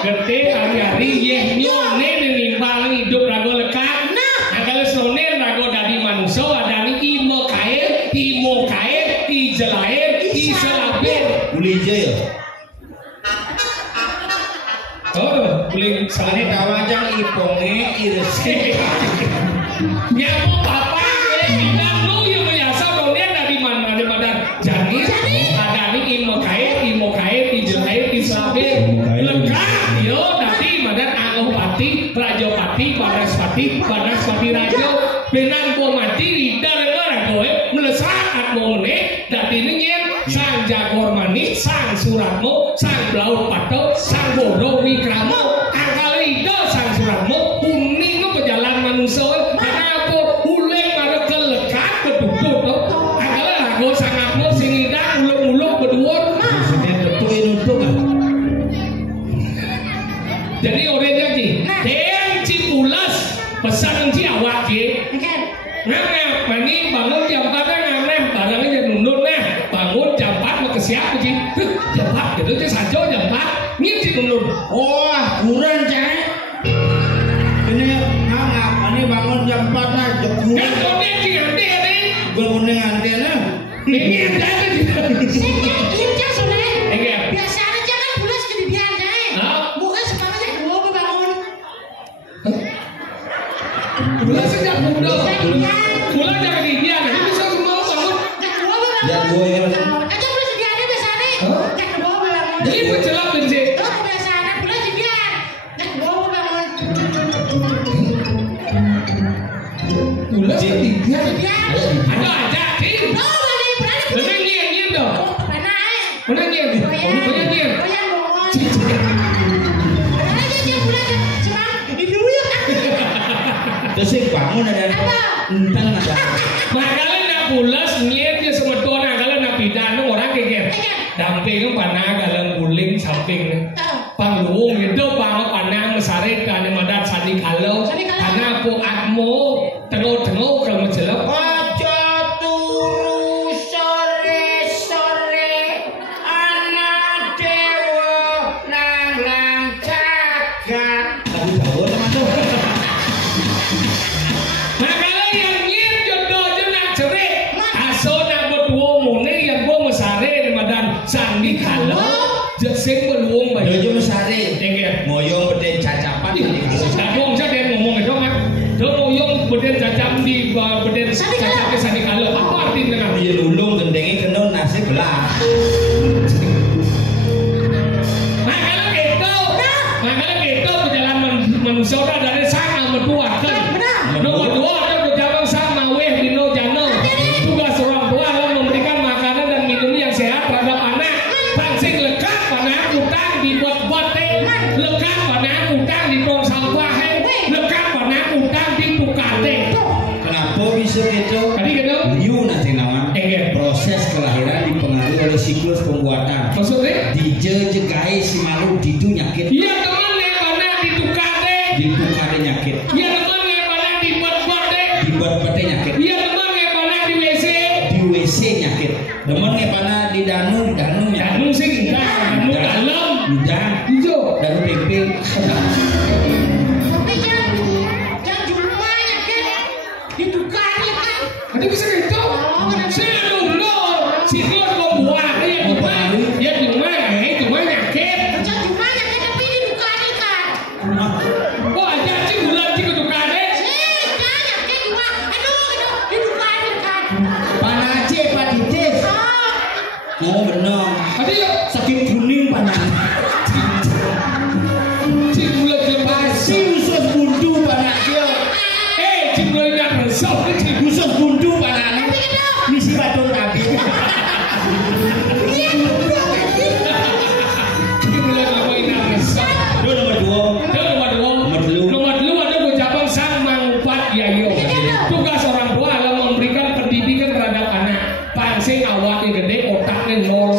gede hari-hari nyone nimbang hidup rago lekat kalau soner rago dari manusia dari imo kair ijelair iselabir Ulija ya boleh ini tawajang iponge iresi nyamuk apa bidang lu yang biasa soner dari mana daripada janis ada nih imo kair ijelair iselabir lekat yo dari badan Angopati, Prajopati, Paraspati, Mas Pati Rajo benang po mati rida lengan kowe melesakat mo meneh dadi nyen sang Jagor Manik sang Suratmo sang Blaut Pato sang Bodo Wikramo angkal rida sang Suratmo kuning ke jalan manusia karena apa uleng ada kelekat bedudut to angkal lagu sang Apno sing indang uluk-uluk beduur jadi orangnya ki yang cipulas pesan si awak ki ngap mani bangun jam 4 ngap barangnya jadi nunduk bangun jam 4 mau ke siapa ki jam 4 gitu sih sajo jam 4 ngip nunduk Wah, kurang cah. Ini ngap mani bangun jam 4 nah jegur. kan kode ki ante nih Bangun antena. ini ada Saya lincah soalnya. Iya. Biasa aja kan bulas kebibian saya. Hah? Bukan semangatnya gua bangun. bulan sejak muda Iya. bulan jangan dia nanti bisa semua bangun Jak gua bangun. Jak gua ya. Aja bulas kebibiannya biasanya. Hah? Jak gua bangun. jadi pencelap dan sih Oh kebiasaan bulas kebibian. Jak gua bangun. bulan ketiga Kebibian. ada aja sih Oh berani bener nyian dong Oh mana? bener nyian Goyang. bener nyian Goyang bangun. Aja dia bulas cuma itu ya. Terus sing bangun ada. Entan ada. makanya nak pulas nyian dia semeton kalian nak pidana orang kayak damping panah galang guling samping pangluung itu bang panah mesarit dan madat sandi kalau karena aku akmo tengok kalau menjelap Aja turu sore-sore anak dewa nang jagat. Lagu Jawa teman tuh. makanya yang nyian jodoh nak cerik aso nak berdua mune yang gua mesarit madat sandi kalau jesing beluung Yo banyak cuma sare. Engger. Moyong beden cacapan tadi kalau. Ngomong saja ngomong itu kan. Dia ngoyong beden cacap di beden cacap ke sani kalau apa arti dengan Dia lulung gendengi kenal nasi belah. makanya gitu berjalan manusia dari sang nomor 2 kan. Nomor 2 ada berjalan sama weh dino jano. Tugas orang tua adalah memberikan makanan dan minum yang sehat terhadap anak. Pancing lekat pada utang dibuat-buat lekat pada utang di tong sampah lekat pada utang di tukang Kenapa bisa gitu? tadi gitu Liu nanti nama. Engger. Proses kelahiran dipengaruhi oleh siklus pembuatan. maksudnya Dijegai si malu ditu nyakit. iya teman ya pada di tukang Ditukar nyakit. iya teman ya pada dibuat-buat Dibuat pete nyakit. iya teman ya pada di WC Di WC nyakit. Demen ngepana di danu nyakit. danu sih enggak danu dalam Udah. hijau Danu pimpin. Tapi jangan jumlahnya kan ditukar ya kan. ada bisa gitu saya dulu siklus pembuat ya cuma nyakit Jangan jumlahnya kan tapi ditukar ya kan. oh ada sih bulan sih ketukar Jangan kan cuma aduh ditukar ya kan. Panace Pak Ditis. Oh Oh bener. ada yuk Sakit kuning panas. si bulan lepas Si usus bundu panasnya. si bulan yang resep si Usus bundu panasnya. tapi gitu. Misi batung nabi. Iya bulan apa ini resep Itu nomor 2. dan nomor 2 ada ucapan sang mangupat yayo tugas orang tua adalah memberikan pendidikan terhadap anak pansing awaknya gede otaknya nol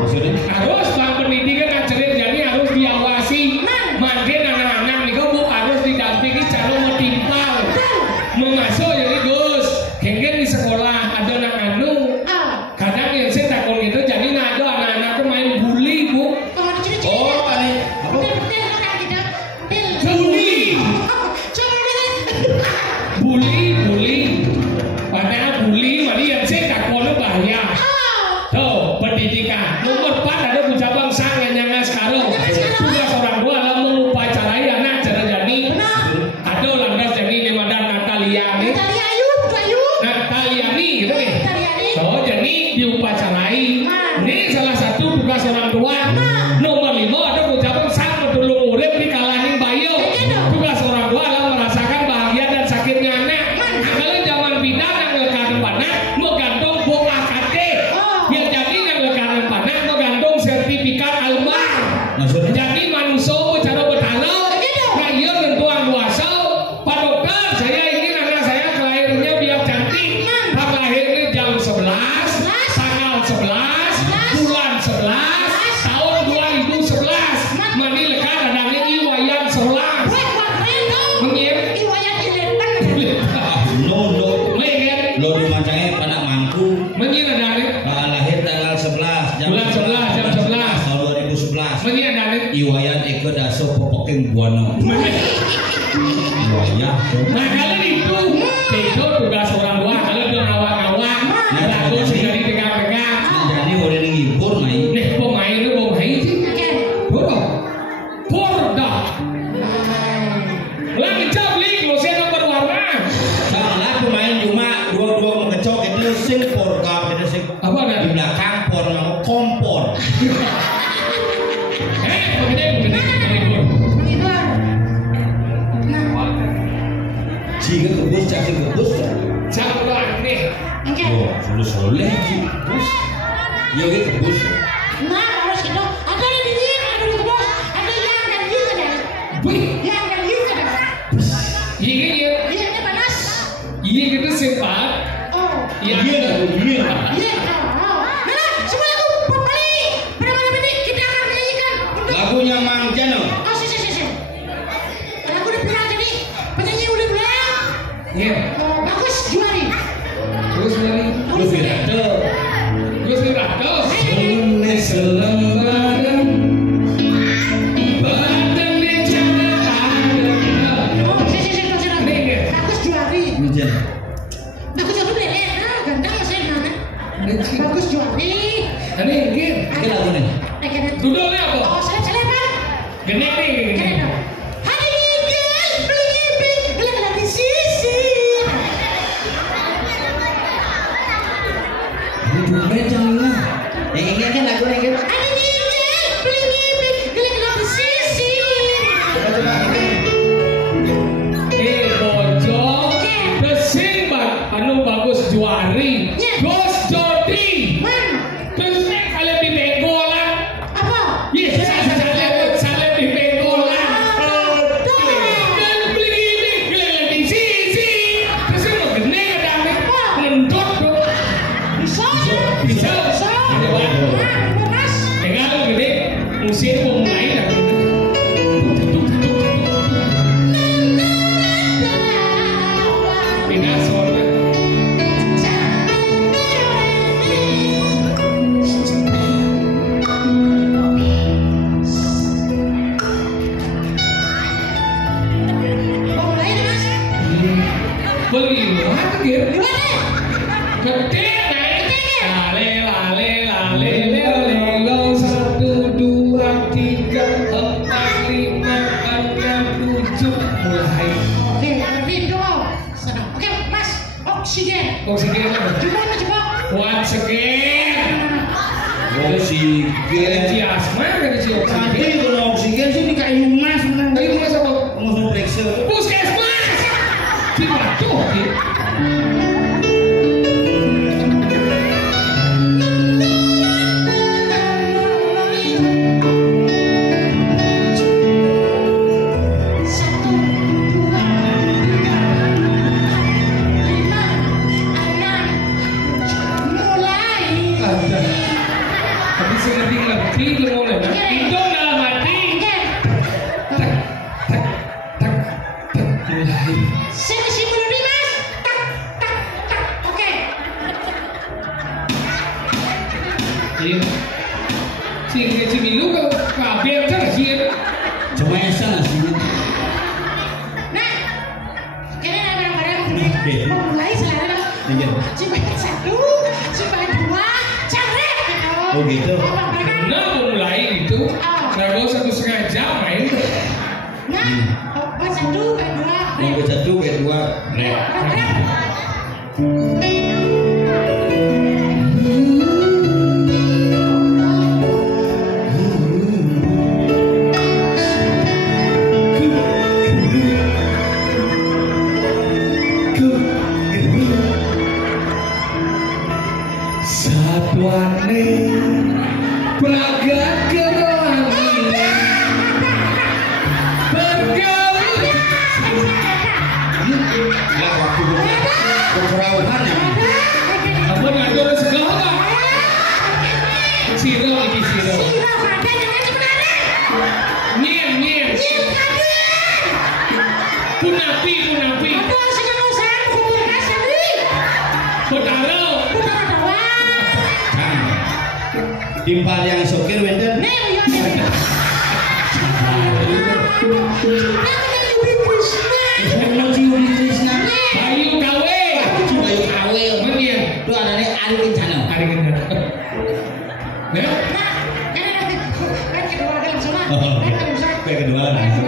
Maksudnya? harus bang pendidikan ngajarin jadi harus diawasi makin anak-anak nih bu harus didampingi cara metimpal mengasuh jadi Gus kengken di sekolah ada anak anu kadang yang saya takut gitu jadi ada anak-anak tuh main bully bu Kalau dicuri-curi. Oh, aneh. Apa? Betul kan kita. bully Coba bully padahal bully mari yang saya takut bahaya ing buana. Wayah. Nah kalau itu tugas orang tua. Kalau dia ngawak-ngawak, bagus jadi pegang-pegang. Jadi orang yang ngibur mai. Nih pemain itu pemain sih. Pur dah. Lagi cabling lo saya nomor warna. Salah pemain cuma dua-dua mengecok itu sing por kap itu sing Apa ada? di belakang por mau kompor. Begini. Menghibur. Jika kebus cacing kebus. Jangan nih. Oke. Oh, sudah soleh kebus. Ya gitu kebus. Nah, harus gitu. Ada yang di sini, ada di bos, ada yang dan gitu dah. Wih, Yang dan gitu dah. ini ya. Iya, ini panas. Ini kita sempat. Oh. Iya. Iya. Oh. Nah, semuanya tuh berbalik. Pada malam ini kita akan menyanyikan untuk Lagunya Mang Jano. oh, si. Lagu udah bilang jadi penyanyi udah bilang. Iya. Oh, bagus Juari. Terus lagi. Lu Firado. Terus kita. Ini selembaran Badan di jalan ada. Oh, si. Bagus Juari. Hujan. Bagus Juari bener. Ganteng mas saya mana? Bagus Juari. Ini gini. Ini lagu nih. Duduknya apa? Oh, seleb Pak. Gini nih. Keren dong. Hari ini beli ngipik, gelap di sisi. Dumet yang ini. Yang ini kan lagu nih kan. Hari ini beli ngipik, gelap di sisi. Coba ini. Bojo. Besing bang. Anu bagus Juari. Gus Jody. Man, Terus kalian di begolan. apa? Yes, salib di begolan. Kan beli gini, gelap di sisi. Terus mau gede kadang ngentut tuh. Bisa. Bisa. Nah, panas. Dengan gede, musim mau mulai dah. Pindah soalnya. Mau mulai nih, Mas? Beli apa gitu? Gimana? Gede naik. Lale, lelo, 1, 2, 3, 4, 5, 6, 7, mulai. Oke, lebih dong. Senang. Oke, Mas. Oksigen. Oksigen apa? Gimana coba? Once again. Oksigen. Si asma kan si oksigen. Nanti kalau oksigen sih di kayu emas menang. Tapi mas apa? Langsung periksa. Puskesmas. Di batu. Satu, dua, tiga, 5, 6, mulai. Ada. Tapi saya ngerti itu mulai. Itu dalam hati. Oke, Tak, tak, tak, tak, mulai. saya kasih melodi Mas. Tak, tak, tak. Oke. Iya. Si Milu ke kabel kan sih. Cuma yang sana sih. Nah, kalian ada barang-barang Oke. mau mulai selera. Iya. Coba 1, coba 2, cari. Oh, gitu. Apa mereka? Nah, mau mulai itu. Nggak mau 1,5 jam main. Nah, buat 1, buat 2, Yang ke-1, kedua. Satuane pragat kerohani bergaul. Ya, waktu kekurangan ya. Apa ngatur segala? Siro lagi siro. Nien. Punapi. Potaro. Timpal yang sokir wenten. Bayu Kawe. Bayu Kawe. Mana ya? Itu adanya Ari Kencana. Hari Kencana. Ya? Kayak kedua langsung.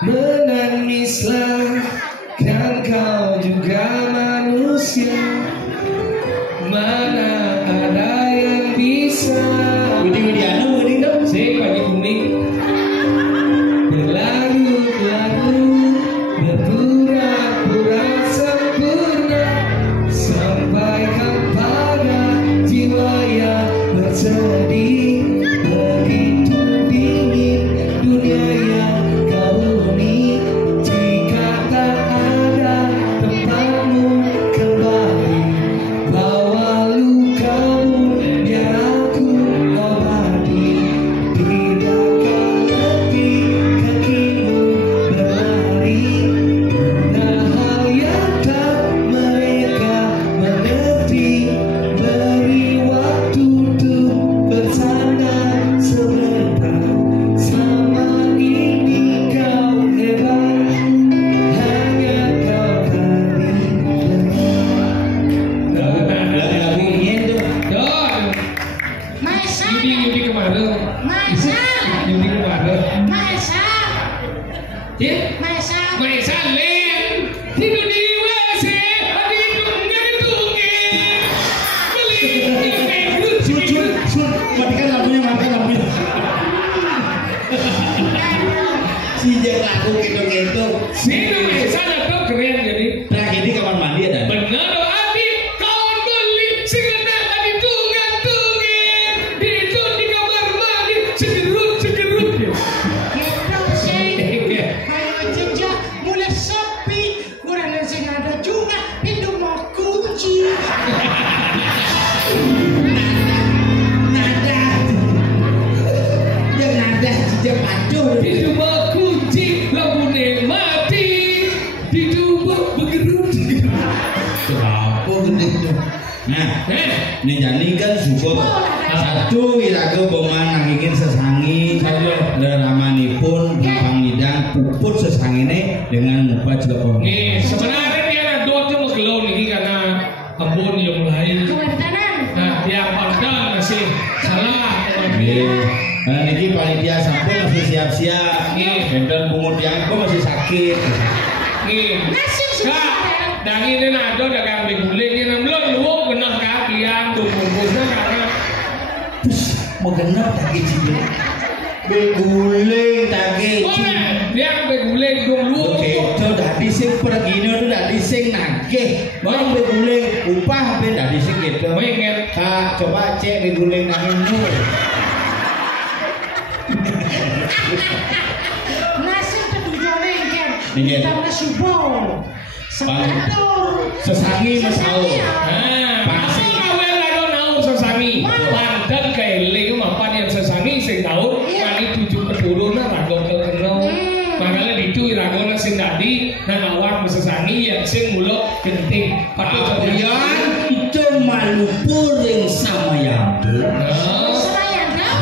Menangislah kan kau juga manusia, mana ada yang bisa. Widi-widianu, widi dong. Sing pagi kuning berlalu-lalu berpura-pura sempurna sampai kepada jiwa yang bersedih. Begitu dingin dunia yang kau huni, jika tak ada tempatmu kembali. Bawa lukamu biar aku obati. Tidakkah letih kakimu berlari, nah hal yang tak mereka mengerti. Beri waktu untuk bersandar sebentar. Selama ini kau hebat, hanya kau Lagu ingin tuh. Yudi kemana? Yudi kemana? Maesa Len tidur di WC, tidur nggak ditunggu. Beli Sun, matikan lampunya, matikan lampunya. Si Jack lagu gitu-gitu. sini Maesa datang keren jadi. Terakhir ini kamar mandi ada. Benar Adi, kawan beli sekedar tadi tunggang-tunggin, itu di kamar mandi segerut. Mulai sepi, kurang ada juga pintu mau kunci. Nada. Yang nada sejak pacul. Itu kunci lampunya mati, ditumbuk bergerut. Kenapa gede tuh? Nah, ini jadi kan support satu iraga peman nangingin sesangi leramanipun pangidang puput sesangine dengan muka jelekong. Nih sebenarnya dia ada dua cuma gelau nih karena kebun yang lain. Kewantanan. Nah dia pandang masih salah. Niki panitia sampun masih siap-siap. Dan pungut yang aku masih sakit. Nih, kak, dan ini nado dagang beguling ini belum lu benar kalian tuh bungkusnya karena Mau genap tak cincin. Beguling tak boleh dia beguling dulu. Oke, itu dadi sing pergino itu dadi sing nagih. Bang beguling upah ben dadi sing gitu. Pengen Kak, coba cek beguling nang ini. Nasi kedujone kan. Nggih. Kita subo. Sepatur. Sesangi Mas Au. Pasti awel lagu naur sesangi. Pandan keling mapan yang sesangi sing tahu mani tujuh keturunan lagu kenal. Makanya itu iragona sing tadi dan awak sesangi yang sing mulo genting. Aprian itu malupur yang sama yang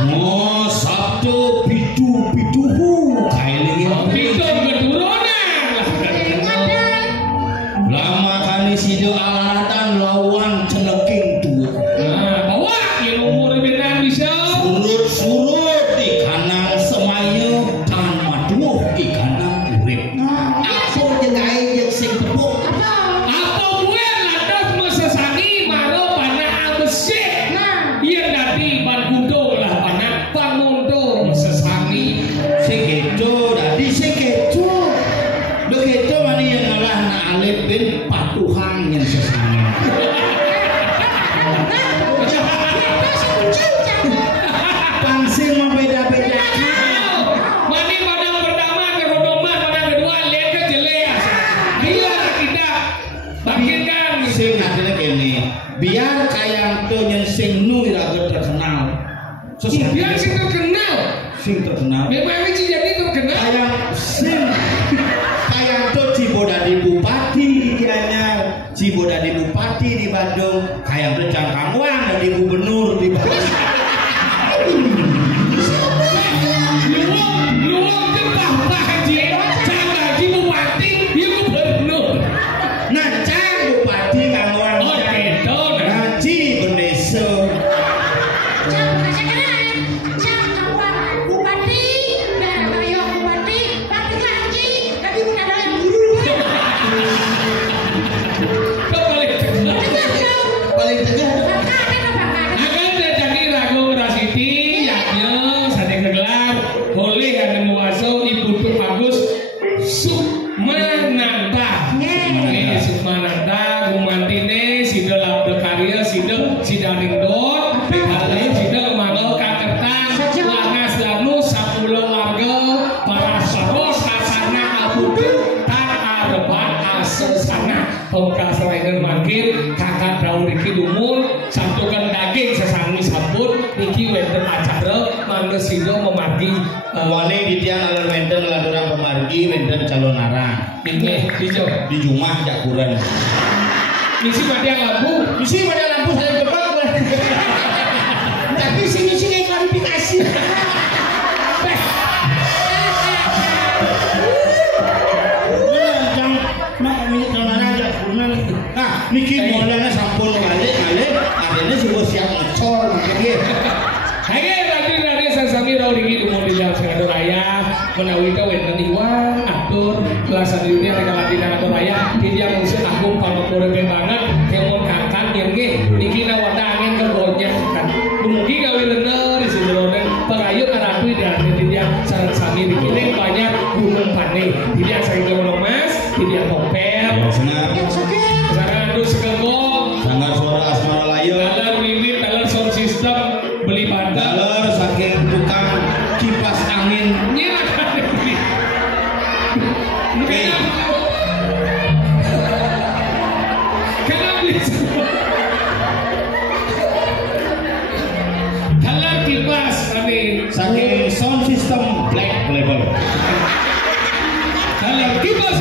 Oh, Sabtu pitu-pituhu kailing yang Itu keturunan. lama kali sido alatan lawan ceneking tuh Bawa yang umur benar bisa. surut di kanang semayu tan maduh di kanang urip apa yang lain yang sing tepuk Apa gue lantas mesesani maro panah abesik. Iya tadi bargudo lah panah pamundo mesesani. sing kedo dadi sing kedo lo kedo mani yang ngalah na alif bin patuhan yang sesama pangsing mah beda-beda Mani padang pertama ke Rodoman, padang kedua lihat ke Jeleas. Biar kita bangkitkan. sing ngadene kene biar kayang tuh yang sing nu ira terkenal Biar sih terkenal. sing terkenal Memang ini jadi terkenal. kayang sing kayang tuh Cibo dadi bupati di Gianyar Cibo dadi bupati di Bandung kayang tuh Cangkangwang dadi gubernur di Bandung Luang jepah Pak Haji. Jangan Haji Bupati, dia gubernur. nah Cang bupati Kangwang Oh, gitu. Haji Bendeso Kembali kenal. paling tegah Akan terjadi ragu rasiti, yaknya sadek gelar boleh ada muaso ibu tuh bagus Sukmananda. Ini Sukmananda, Gumantine, Sida Labda Karya, Sida Ningdot, Bekale, Sida Mangel Kakertan, Langas Lanu, Sapulo Warga, para Saros, Hasana Abu Tan Arban Asesana, Pengkas Rainer Makin, Kakak Daun Riki Dumun, Santukan Daging Sesangi Sabun, Niki Wenten Acara, Mangga Sida memargi wani ditian alur wenten laduran pemargi wenten calon arah Ini hijau. di Jumah Jakuran Misi matian lampu. misi pada lampu saya tebak Tapi sini kayak klarifikasi. Niki mulanya sampun kali adanya juga siap ngecor gitu. Hei, lagi dari sasami rauri di mobil yang sengaja raya menawi ka wenten iwan atur kelasan dunia reka latina atur raya dia musuh agung pangapura banget kemon kakak yang ge niki nawata angin kegonya kan mungkin gawe rendah di sini roden pengayu karatu di hati dia sarang sami dikirim banyak gunung pane dia sering kemono mas dia popel Sengat sekarang aduh sekegong sangat suara asmara layu dalam limit dalam sound system beli bandar dalar saking tukang kipas angin Kalau kipas, amin. saking sound system black label Kalau kipas